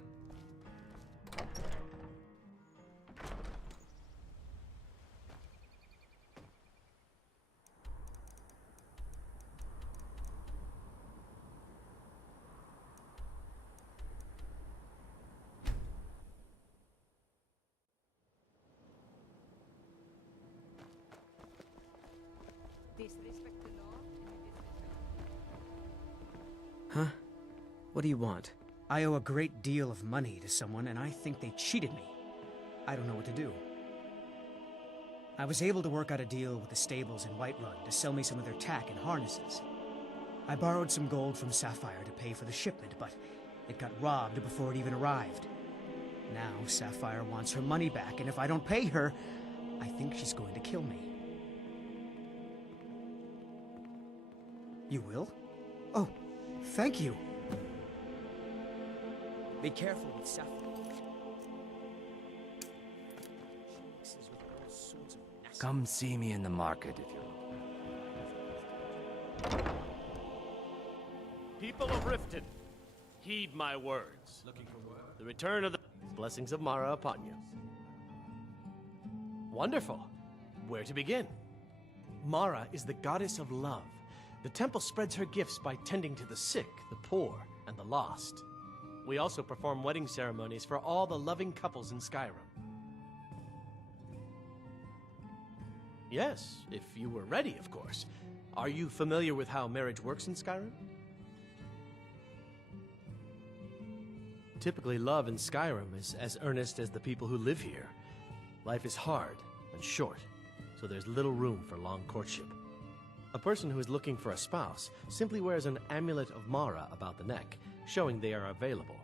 Disrespect the law and you disrespect... Huh? What do you want? I owe a great deal of money to someone, and I think they cheated me. I don't know what to do. I was able to work out a deal with the stables in Whiterun to sell me some of their tack and harnesses. I borrowed some gold from Sapphire to pay for the shipment, but it got robbed before it even arrived. Now Sapphire wants her money back, and if I don't pay her, I think she's going to kill me. You will? Oh, thank you. Be careful with Sapphire. She mixes with all sorts of nasty... Come see me in the market if you're... People of Riften, heed my words. Looking for work? The return of the blessings of Mara upon you. Wonderful. Where to begin? Mara is the goddess of love. The temple spreads her gifts by tending to the sick, the poor, and the lost. We also perform wedding ceremonies for all the loving couples in Skyrim. Yes, if you were ready, of course. Are you familiar with how marriage works in Skyrim? Typically, love in Skyrim is as earnest as the people who live here. Life is hard and short, so there's little room for long courtship. A person who is looking for a spouse simply wears an amulet of Mara about the neck, showing they are available.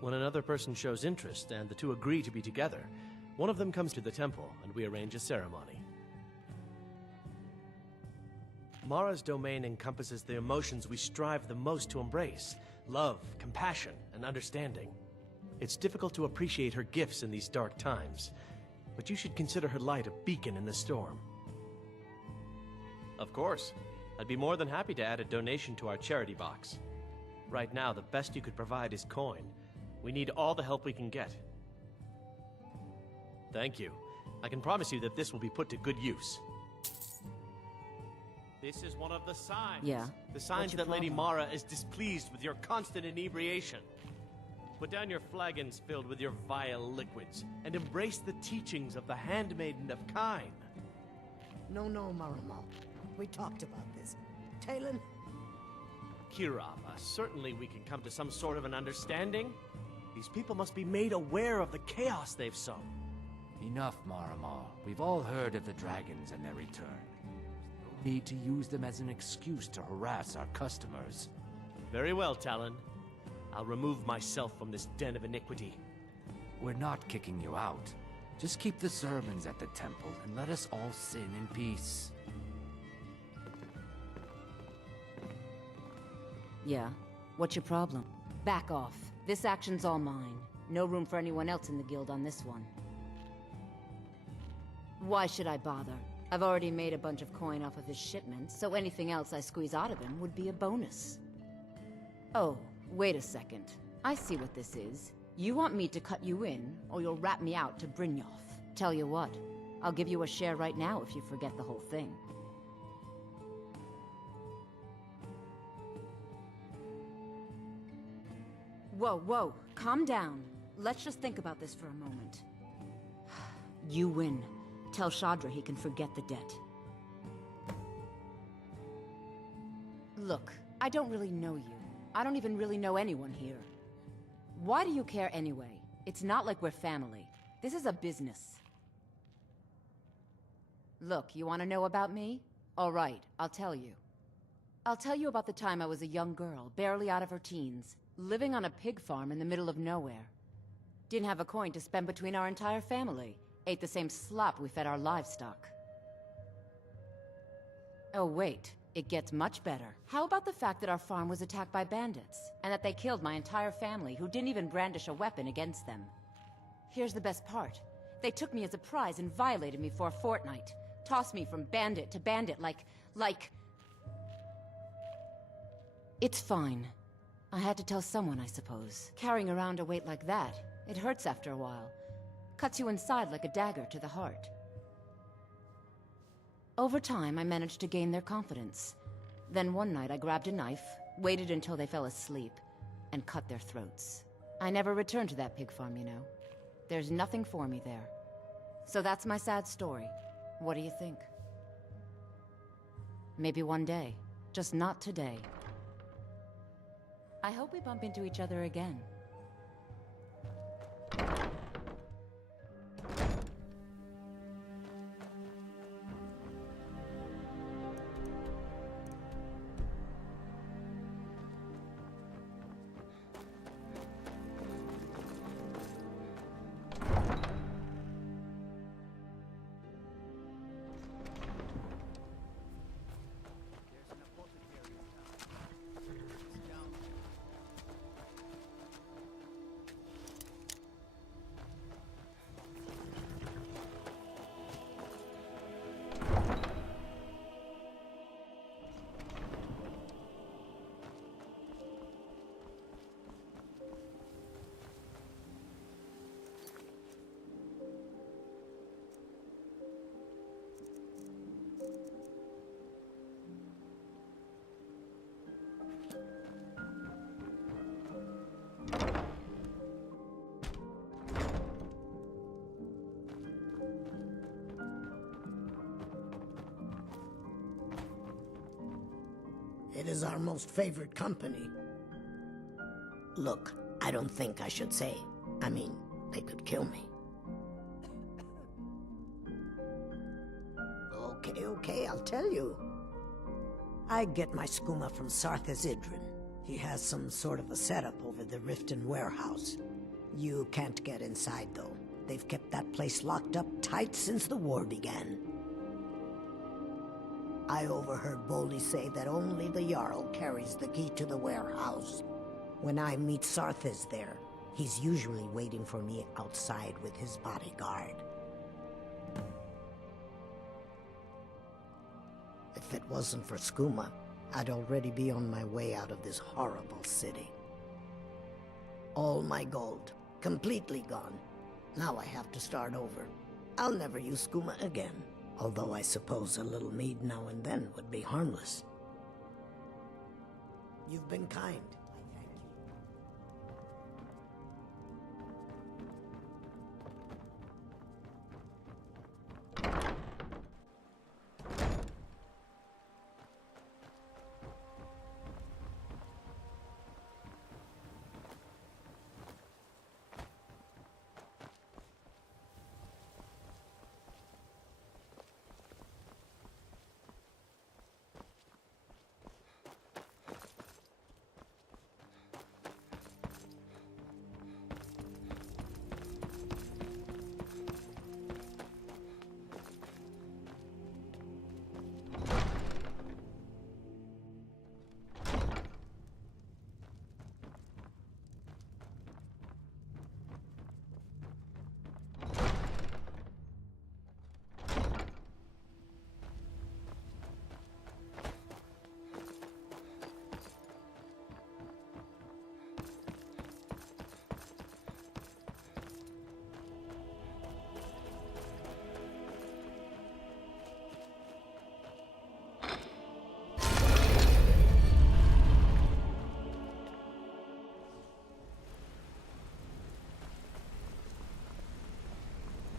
When another person shows interest and the two agree to be together, one of them comes to the temple and we arrange a ceremony. Mara's domain encompasses the emotions we strive the most to embrace: love, compassion, and understanding. It's difficult to appreciate her gifts in these dark times, but you should consider her light a beacon in the storm. Of course. I'd be more than happy to add a donation to our charity box. Right now, the best you could provide is coin. We need all the help we can get. Thank you. I can promise you that this will be put to good use. This is one of the signs. Yeah? The signs What's your that Lady problem? Mara is displeased with your constant inebriation. Put down your flagons filled with your vile liquids, and embrace the teachings of the Handmaiden of Kine. No, Maramo. We talked about this. Talon? Kirava, certainly we can come to some sort of an understanding. These people must be made aware of the chaos they've sown. Enough, Maramal. We've all heard of the dragons and their return. No need to use them as an excuse to harass our customers. Very well, Talon. I'll remove myself from this den of iniquity. We're not kicking you out. Just keep the sermons at the temple and let us all sin in peace. Yeah? What's your problem? Back off. This action's all mine. No room for anyone else in the guild on this one. Why should I bother? I've already made a bunch of coin off of his shipments, so anything else I squeeze out of him would be a bonus. Oh, wait a second. I see what this is. You want me to cut you in, or you'll rat me out to Brynjolf. Tell you what, I'll give you a share right now if you forget the whole thing. Whoa, calm down. Let's just think about this for a moment. You win. Tell Shadra he can forget the debt. Look, I don't really know you. I don't even really know anyone here. Why do you care anyway? It's not like we're family. This is a business. Look, you want to know about me? All right, I'll tell you. I'll tell you about the time I was a young girl, barely out of her teens, living on a pig farm in the middle of nowhere. Didn't have a coin to spend between our entire family. Ate the same slop we fed our livestock. Oh wait, it gets much better. How about the fact that our farm was attacked by bandits, and that they killed my entire family who didn't even brandish a weapon against them? Here's the best part. They took me as a prize and violated me for a fortnight. Tossed me from bandit to bandit like... It's fine. I had to tell someone, I suppose. Carrying around a weight like that, it hurts after a while. Cuts you inside like a dagger to the heart. Over time, I managed to gain their confidence. Then one night I grabbed a knife, waited until they fell asleep, and cut their throats. I never returned to that pig farm, you know. There's nothing for me there. So that's my sad story. What do you think? Maybe one day. Just not today. I hope we bump into each other again. It is our most favored company. Look, I don't think I should say. I mean, they could kill me. Okay, I'll tell you. I get my skooma from Sarthas Idrin. He has some sort of a setup over the Riften warehouse. You can't get inside, though. They've kept that place locked up tight since the war began. I overheard Boldy say that only the Jarl carries the key to the warehouse. When I meet Sarthas there, he's usually waiting for me outside with his bodyguard. If it wasn't for skooma, I'd already be on my way out of this horrible city. All my gold, completely gone. Now I have to start over. I'll never use skooma again. Although I suppose a little mead now and then would be harmless. You've been kind. I thank you.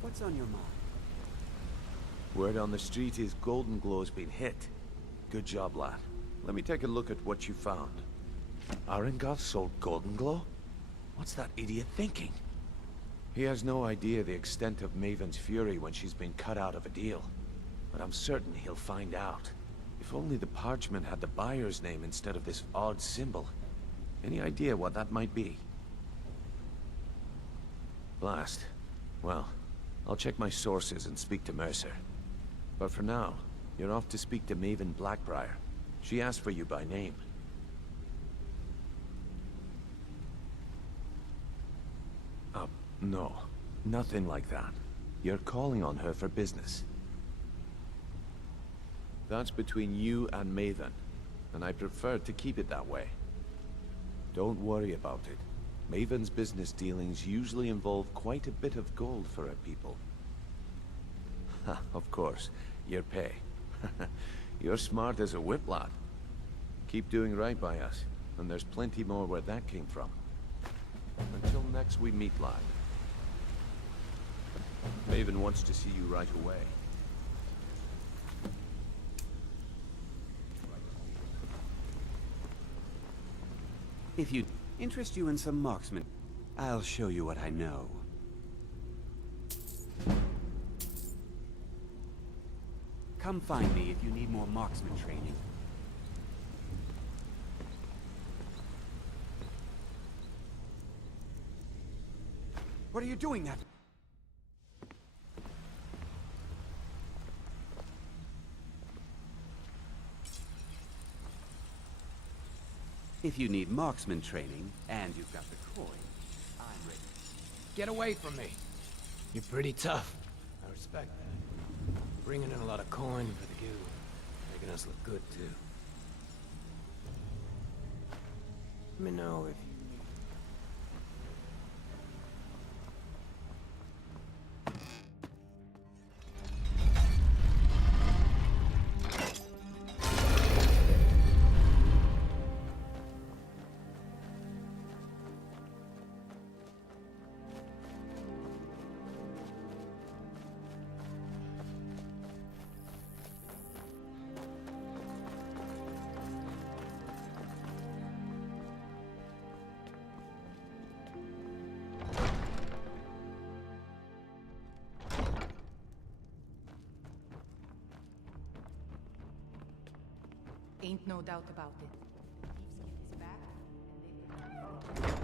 What's on your mind? Word on the street is Golden Glow's been hit. Good job, lad. Let me take a look at what you found. Arengar sold Golden Glow? What's that idiot thinking? He has no idea the extent of Maven's fury when she's been cut out of a deal. But I'm certain he'll find out. If only the parchment had the buyer's name instead of this odd symbol. Any idea what that might be? Blast. Well, I'll check my sources and speak to Mercer. But for now, you're off to speak to Maven Blackbriar. She asked for you by name. No. Nothing like that. You're calling on her for business. That's between you and Maven, and I prefer to keep it that way. Don't worry about it. Maven's business dealings usually involve quite a bit of gold for her people. Of course, your pay. You're smart as a whip, lad. Keep doing right by us, and there's plenty more where that came from. Until next we meet, lad. Maven wants to see you right away. If you interest you in some marksman, I'll show you what I know. Come find me if you need more marksman training. What are you doing that? If you need marksman training, and you've got the coin, I'm ready. Get away from me. You're pretty tough. I respect that. Bringing in a lot of coin for the guild. Making us look good, too. Let me know if you... Ain't no doubt about it. The thief's back, and they've been...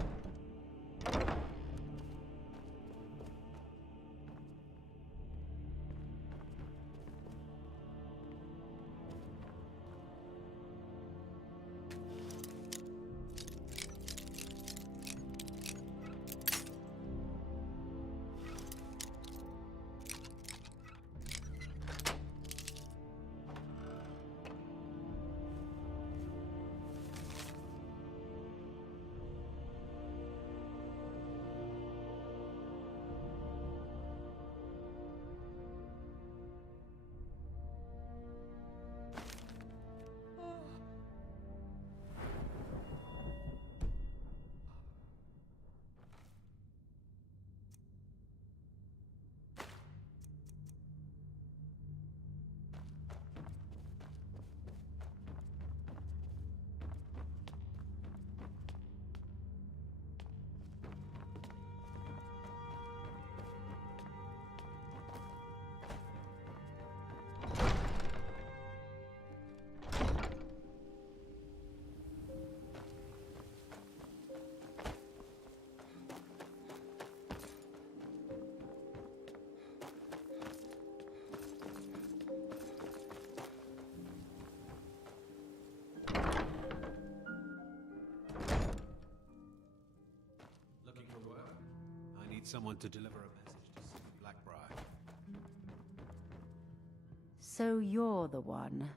Someone to deliver a message to Blackbriar. So you're the one.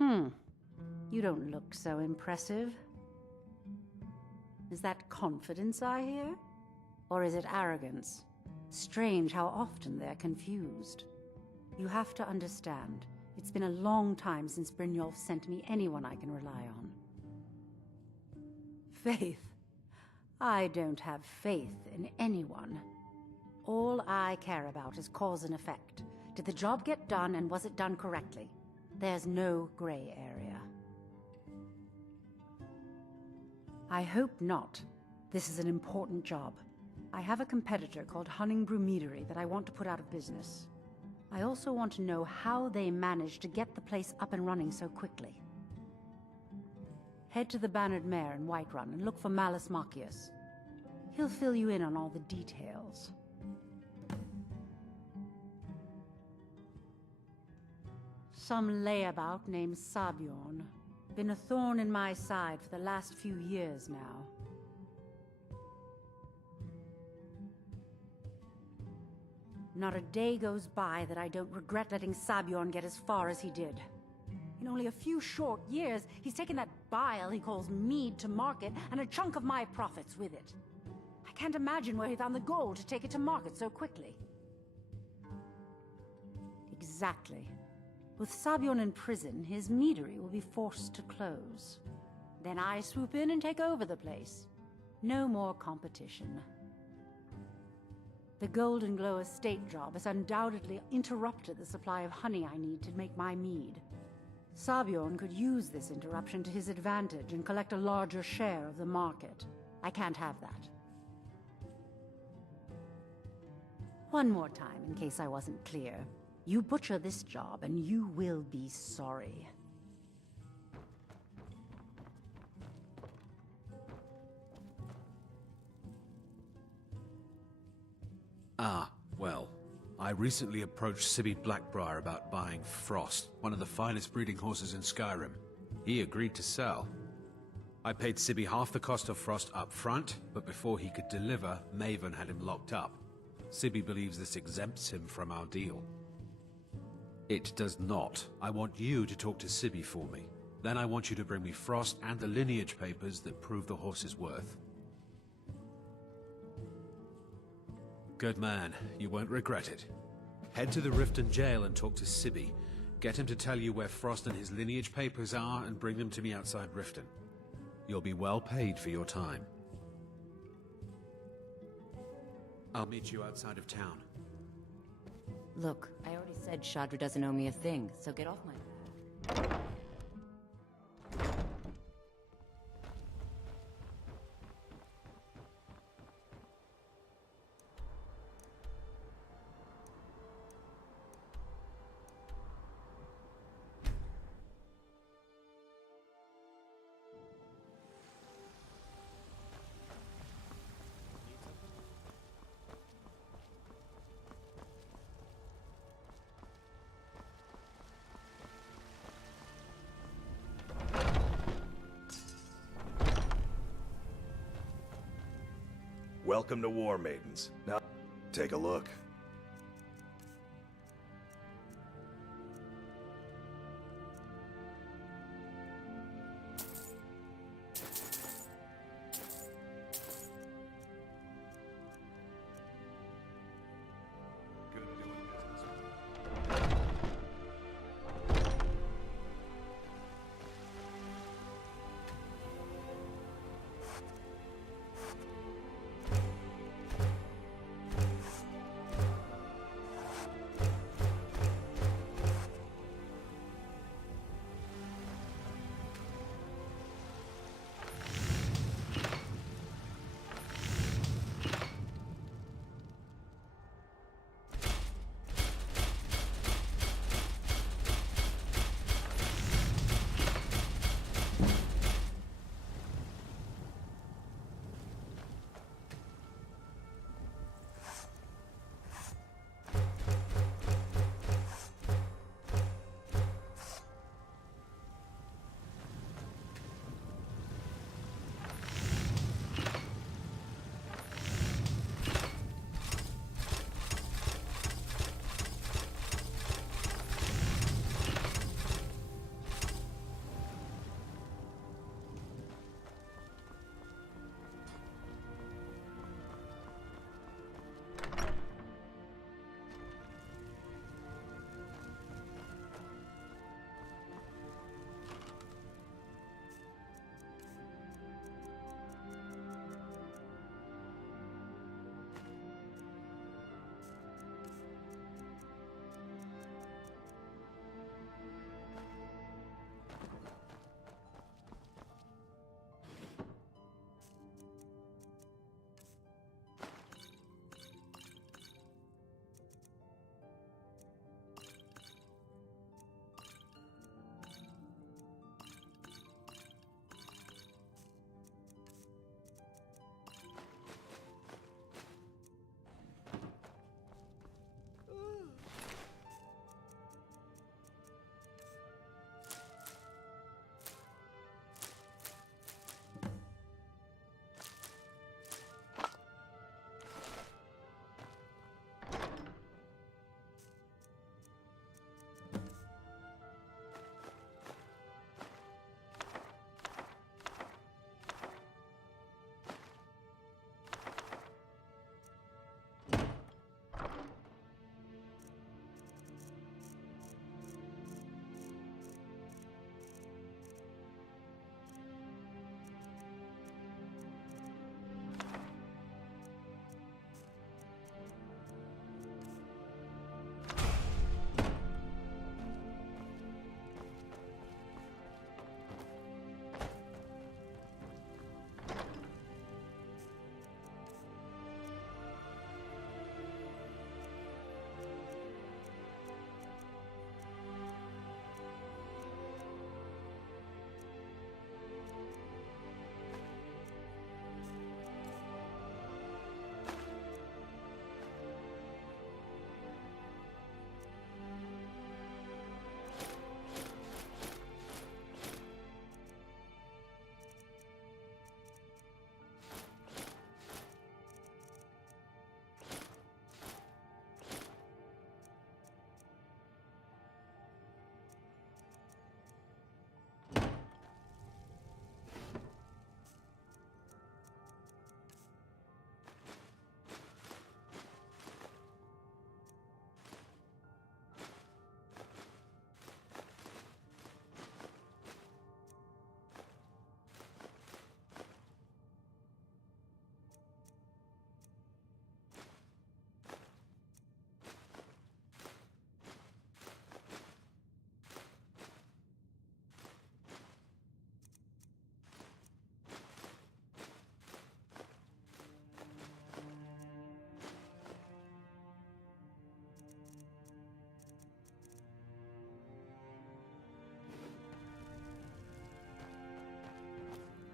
You don't look so impressive. Is that confidence I hear? Or is it arrogance? Strange how often they're confused. You have to understand, it's been a long time since Brynjolf sent me anyone I can rely on. Faith? I don't have faith in anyone. All I care about is cause and effect. Did the job get done, and was it done correctly? There's no gray area. I hope not. This is an important job. I have a competitor called Hunningbrew Meadery that I want to put out of business. I also want to know how they managed to get the place up and running so quickly. Head to the Bannered Mare in Whiterun and look for Malus Macius. He'll fill you in on all the details. Some layabout named Sabjorn. Been a thorn in my side for the last few years now. Not a day goes by that I don't regret letting Sabjorn get as far as he did. In only a few short years, he's taken that bile he calls mead to market, and a chunk of my profits with it. I can't imagine where he found the gold to take it to market so quickly. Exactly. With Sabjorn in prison, his meadery will be forced to close. Then I swoop in and take over the place. No more competition. The Golden Glow estate job has undoubtedly interrupted the supply of honey I need to make my mead. Sabjorn could use this interruption to his advantage and collect a larger share of the market. I can't have that. One more time, in case I wasn't clear. You butcher this job, and you will be sorry. Ah, well. I recently approached Sibby Blackbriar about buying Frost, one of the finest breeding horses in Skyrim. He agreed to sell. I paid Sibby half the cost of Frost up front, but before he could deliver, Maven had him locked up. Sibby believes this exempts him from our deal. It does not. I want you to talk to Sibby for me. Then I want you to bring me Frost and the lineage papers that prove the horse's worth. Good man. You won't regret it. Head to the Riften jail and talk to Sibby. Get him to tell you where Frost and his lineage papers are and bring them to me outside Riften. You'll be well paid for your time. I'll meet you outside of town. Look, I already said Shadra doesn't owe me a thing, so get off my back. Welcome to War Maidens. Now, take a look.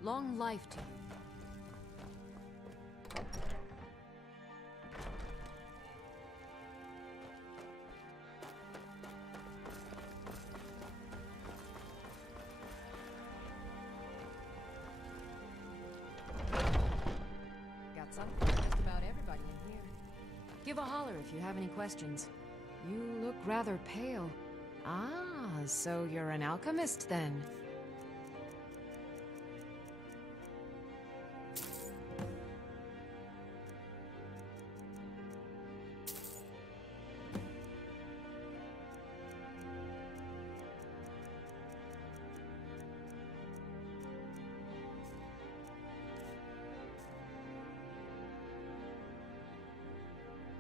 Long life to you. Got something for just about everybody in here. Give a holler if you have any questions. You look rather pale. Ah, so you're an alchemist then?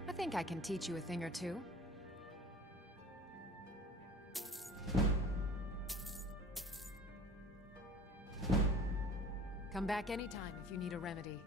I think I can teach you a thing or two. Come back anytime if you need a remedy.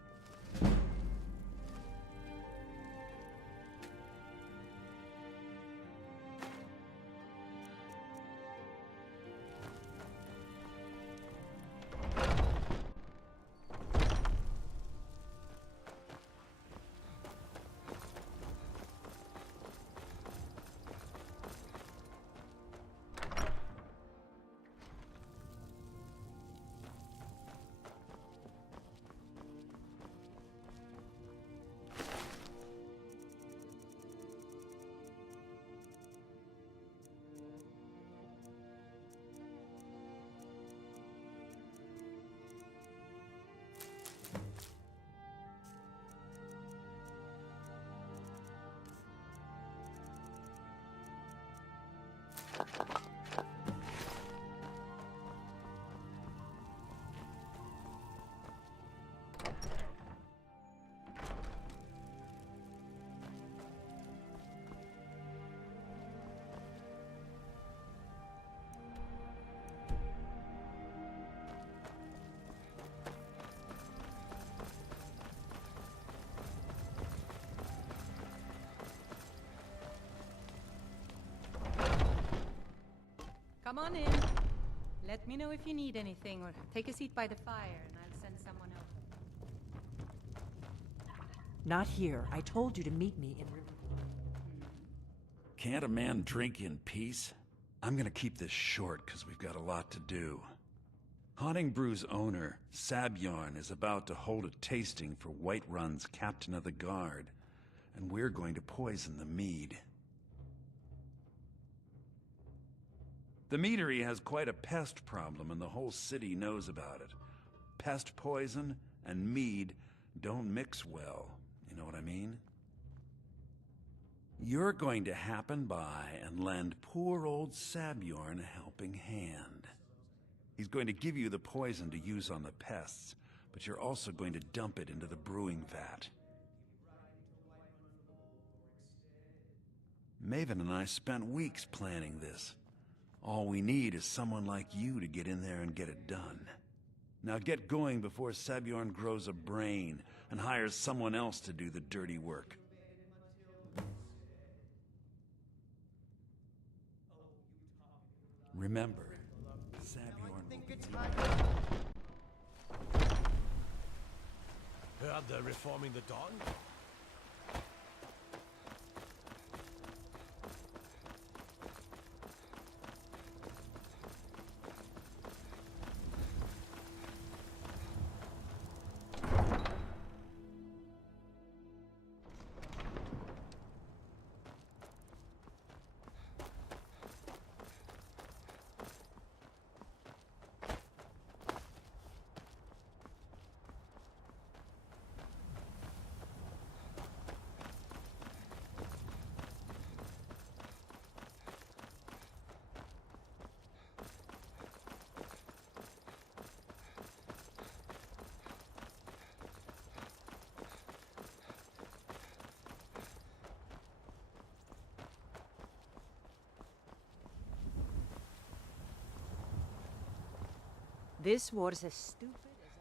Come on in. Let me know if you need anything, or take a seat by the fire and I'll send someone over. Not here. I told you to meet me in River. Can't a man drink in peace? I'm gonna keep this short because we've got a lot to do. Haunting Brew's owner, Sabjorn, is about to hold a tasting for Whiterun's captain of the guard, and we're going to poison the mead. The meadery has quite a pest problem, and the whole city knows about it. Pest poison and mead don't mix well, you know what I mean? You're going to happen by and lend poor old Sabjorn a helping hand. He's going to give you the poison to use on the pests, but you're also going to dump it into the brewing vat. Maven and I spent weeks planning this. All we need is someone like you to get in there and get it done. Now get going before Sabjorn grows a brain and hires someone else to do the dirty work. Remember, Sabjorn will be... Heard they're reforming the Dawn? This was as stupid as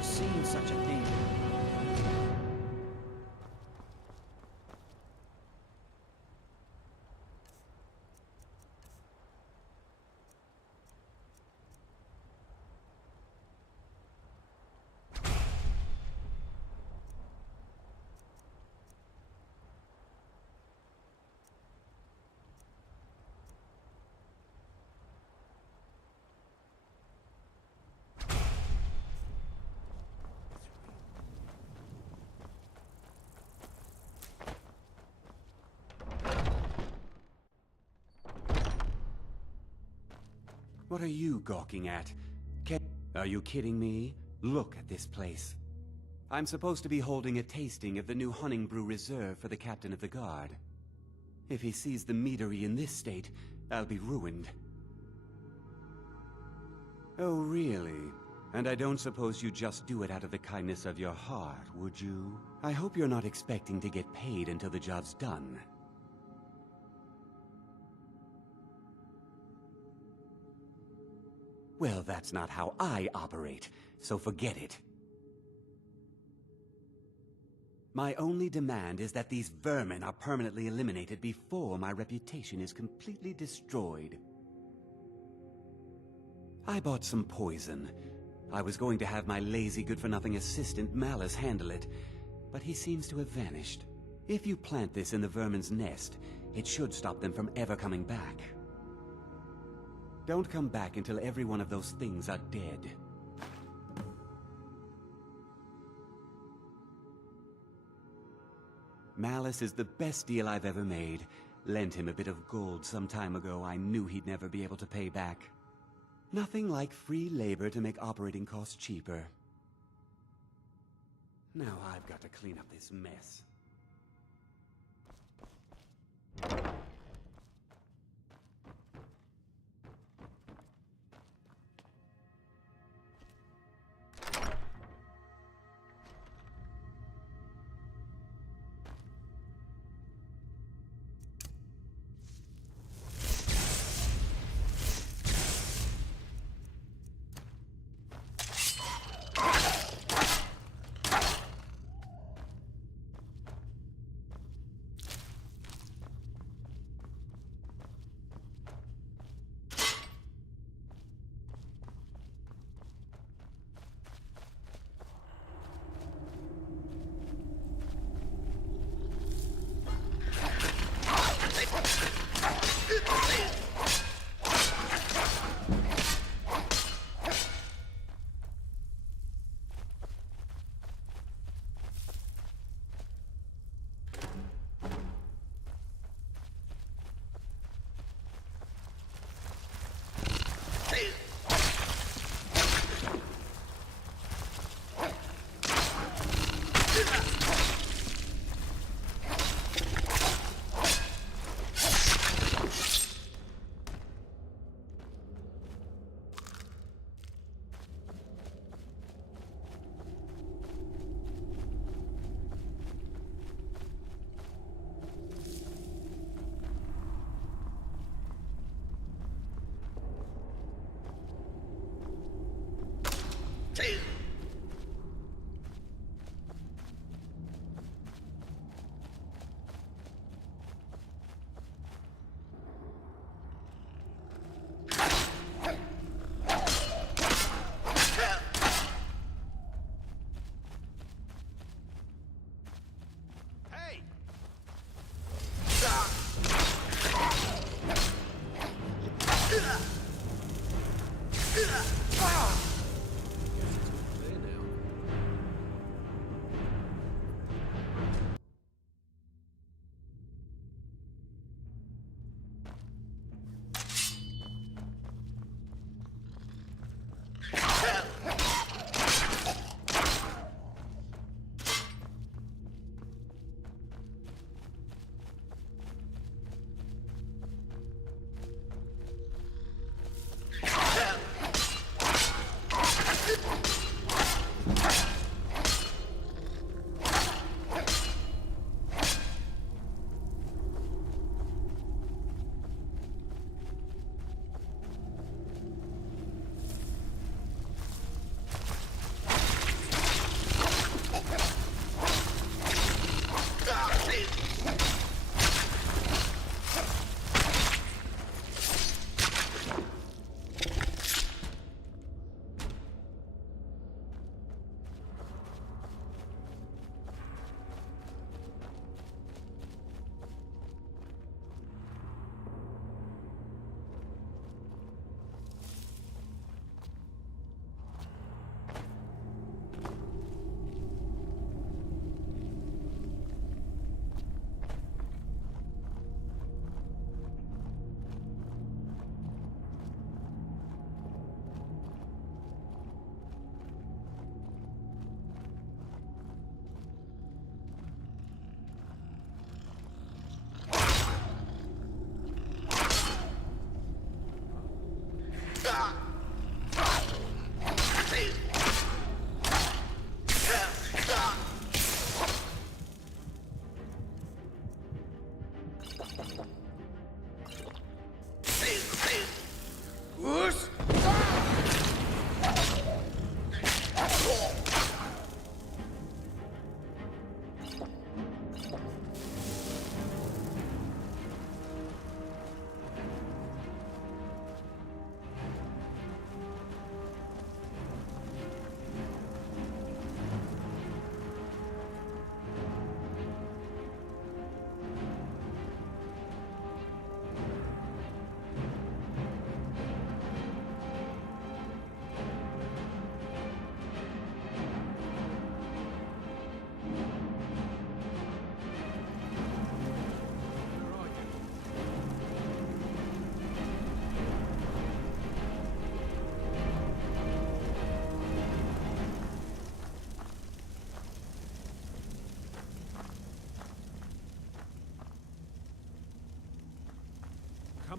never seen such a thing. What are you gawking at? Are you kidding me? Look at this place. I'm supposed to be holding a tasting of the new Hunting Brew Reserve for the Captain of the Guard. If he sees the meadery in this state, I'll be ruined. Oh, really? And I don't suppose you just do it out of the kindness of your heart, would you? I hope you're not expecting to get paid until the job's done. Well, that's not how I operate, so forget it. My only demand is that these vermin are permanently eliminated before my reputation is completely destroyed. I bought some poison. I was going to have my lazy, good-for-nothing assistant Malice handle it, but he seems to have vanished. If you plant this in the vermin's nest, it should stop them from ever coming back. Don't come back until every one of those things are dead. Malice is the best deal I've ever made. Lent him a bit of gold some time ago I knew he'd never be able to pay back. Nothing like free labor to make operating costs cheaper. Now I've got to clean up this mess.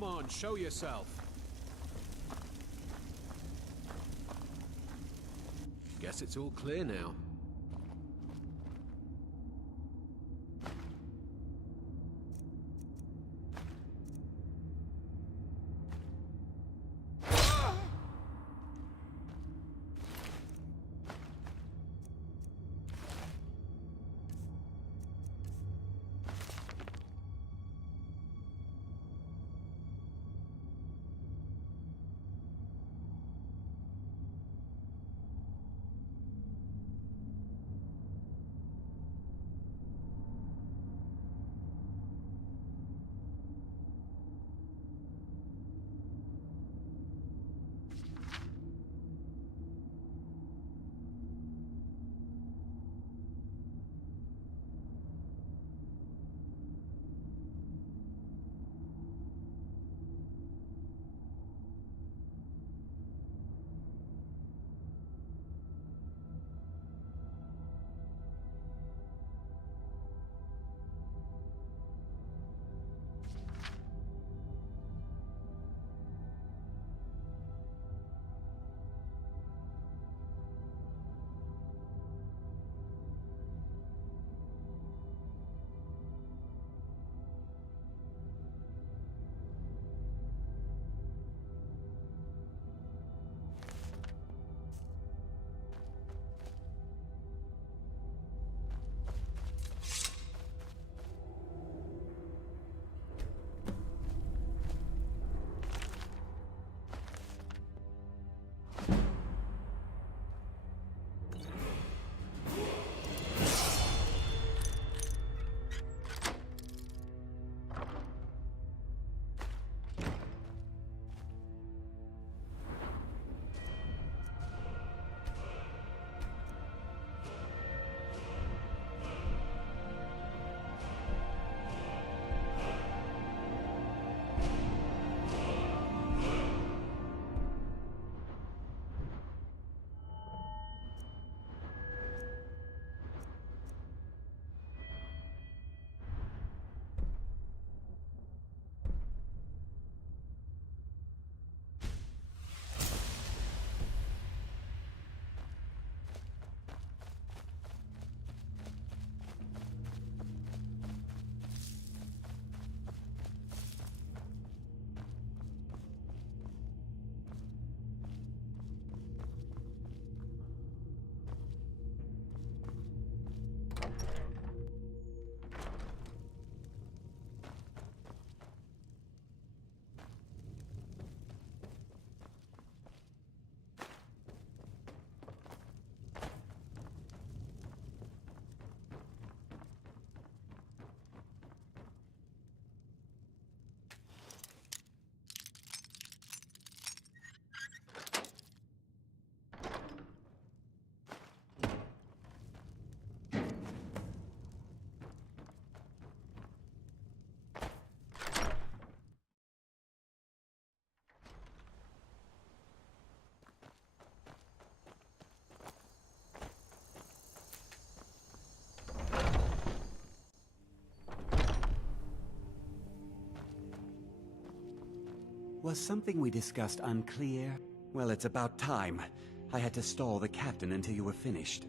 Come on, show yourself. Guess it's all clear now. Was something we discussed unclear? Well, it's about time. I had to stall the captain until you were finished.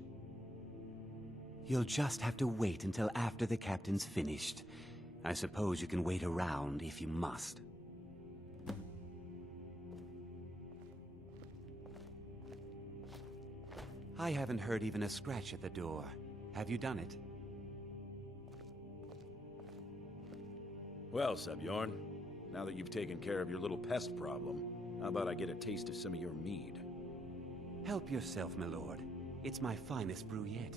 You'll just have to wait until after the captain's finished. I suppose you can wait around if you must. I haven't heard even a scratch at the door. Have you done it? Well, Sebjorn, now that you've taken care of your little pest problem, how about I get a taste of some of your mead? Help yourself, my lord. It's my finest brew yet.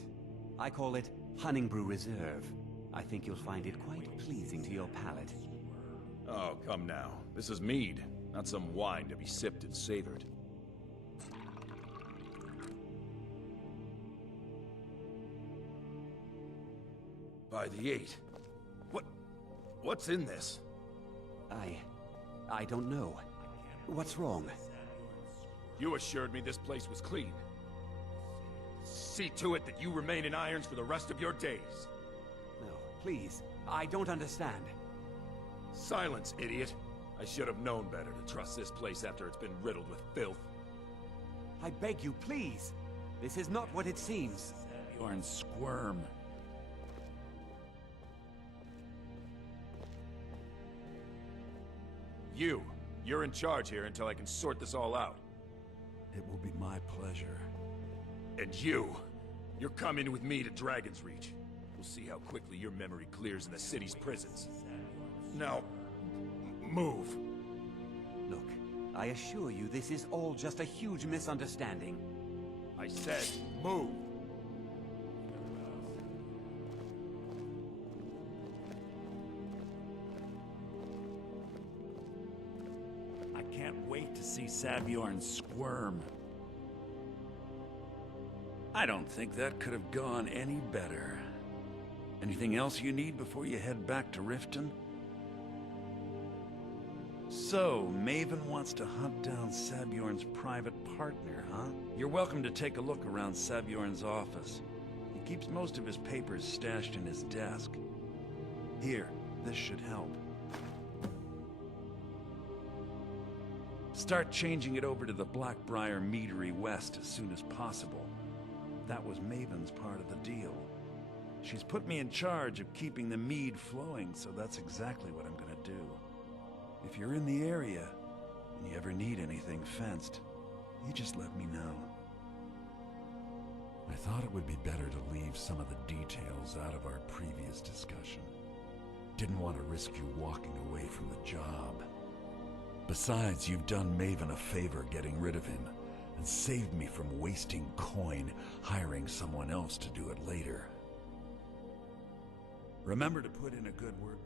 I call it Hunning Brew Reserve. I think you'll find it quite pleasing to your palate. Oh, come now. This is mead, not some wine to be sipped and savored. By the 8. What's in this? I don't know. What's wrong? You assured me this place was clean. See to it that you remain in irons for the rest of your days. No, please. I don't understand. Silence, idiot. I should have known better to trust this place after it's been riddled with filth. I beg you, please. This is not what it seems. Bjorn, squirm. You're in charge here until I can sort this all out. It will be my pleasure. And you're coming with me to Dragon's Reach. We'll see how quickly your memory clears in the city's prisons. Now, move. Look, I assure you this is all just a huge misunderstanding. I said, move. I can't wait to see Sabjorn squirm. I don't think that could have gone any better. Anything else you need before you head back to Riften? So, Maven wants to hunt down Sabjorn's private partner, huh? You're welcome to take a look around Sabjorn's office. He keeps most of his papers stashed in his desk. Here, this should help. Start changing it over to the Blackbriar Meadery West as soon as possible. That was Maven's part of the deal. She's put me in charge of keeping the mead flowing, so that's exactly what I'm gonna do. If you're in the area, and you ever need anything fenced, you just let me know. I thought it would be better to leave some of the details out of our previous discussion. Didn't want to risk you walking away from the job. Besides, you've done Maven a favor getting rid of him, and saved me from wasting coin hiring someone else to do it later. Remember to put in a good word.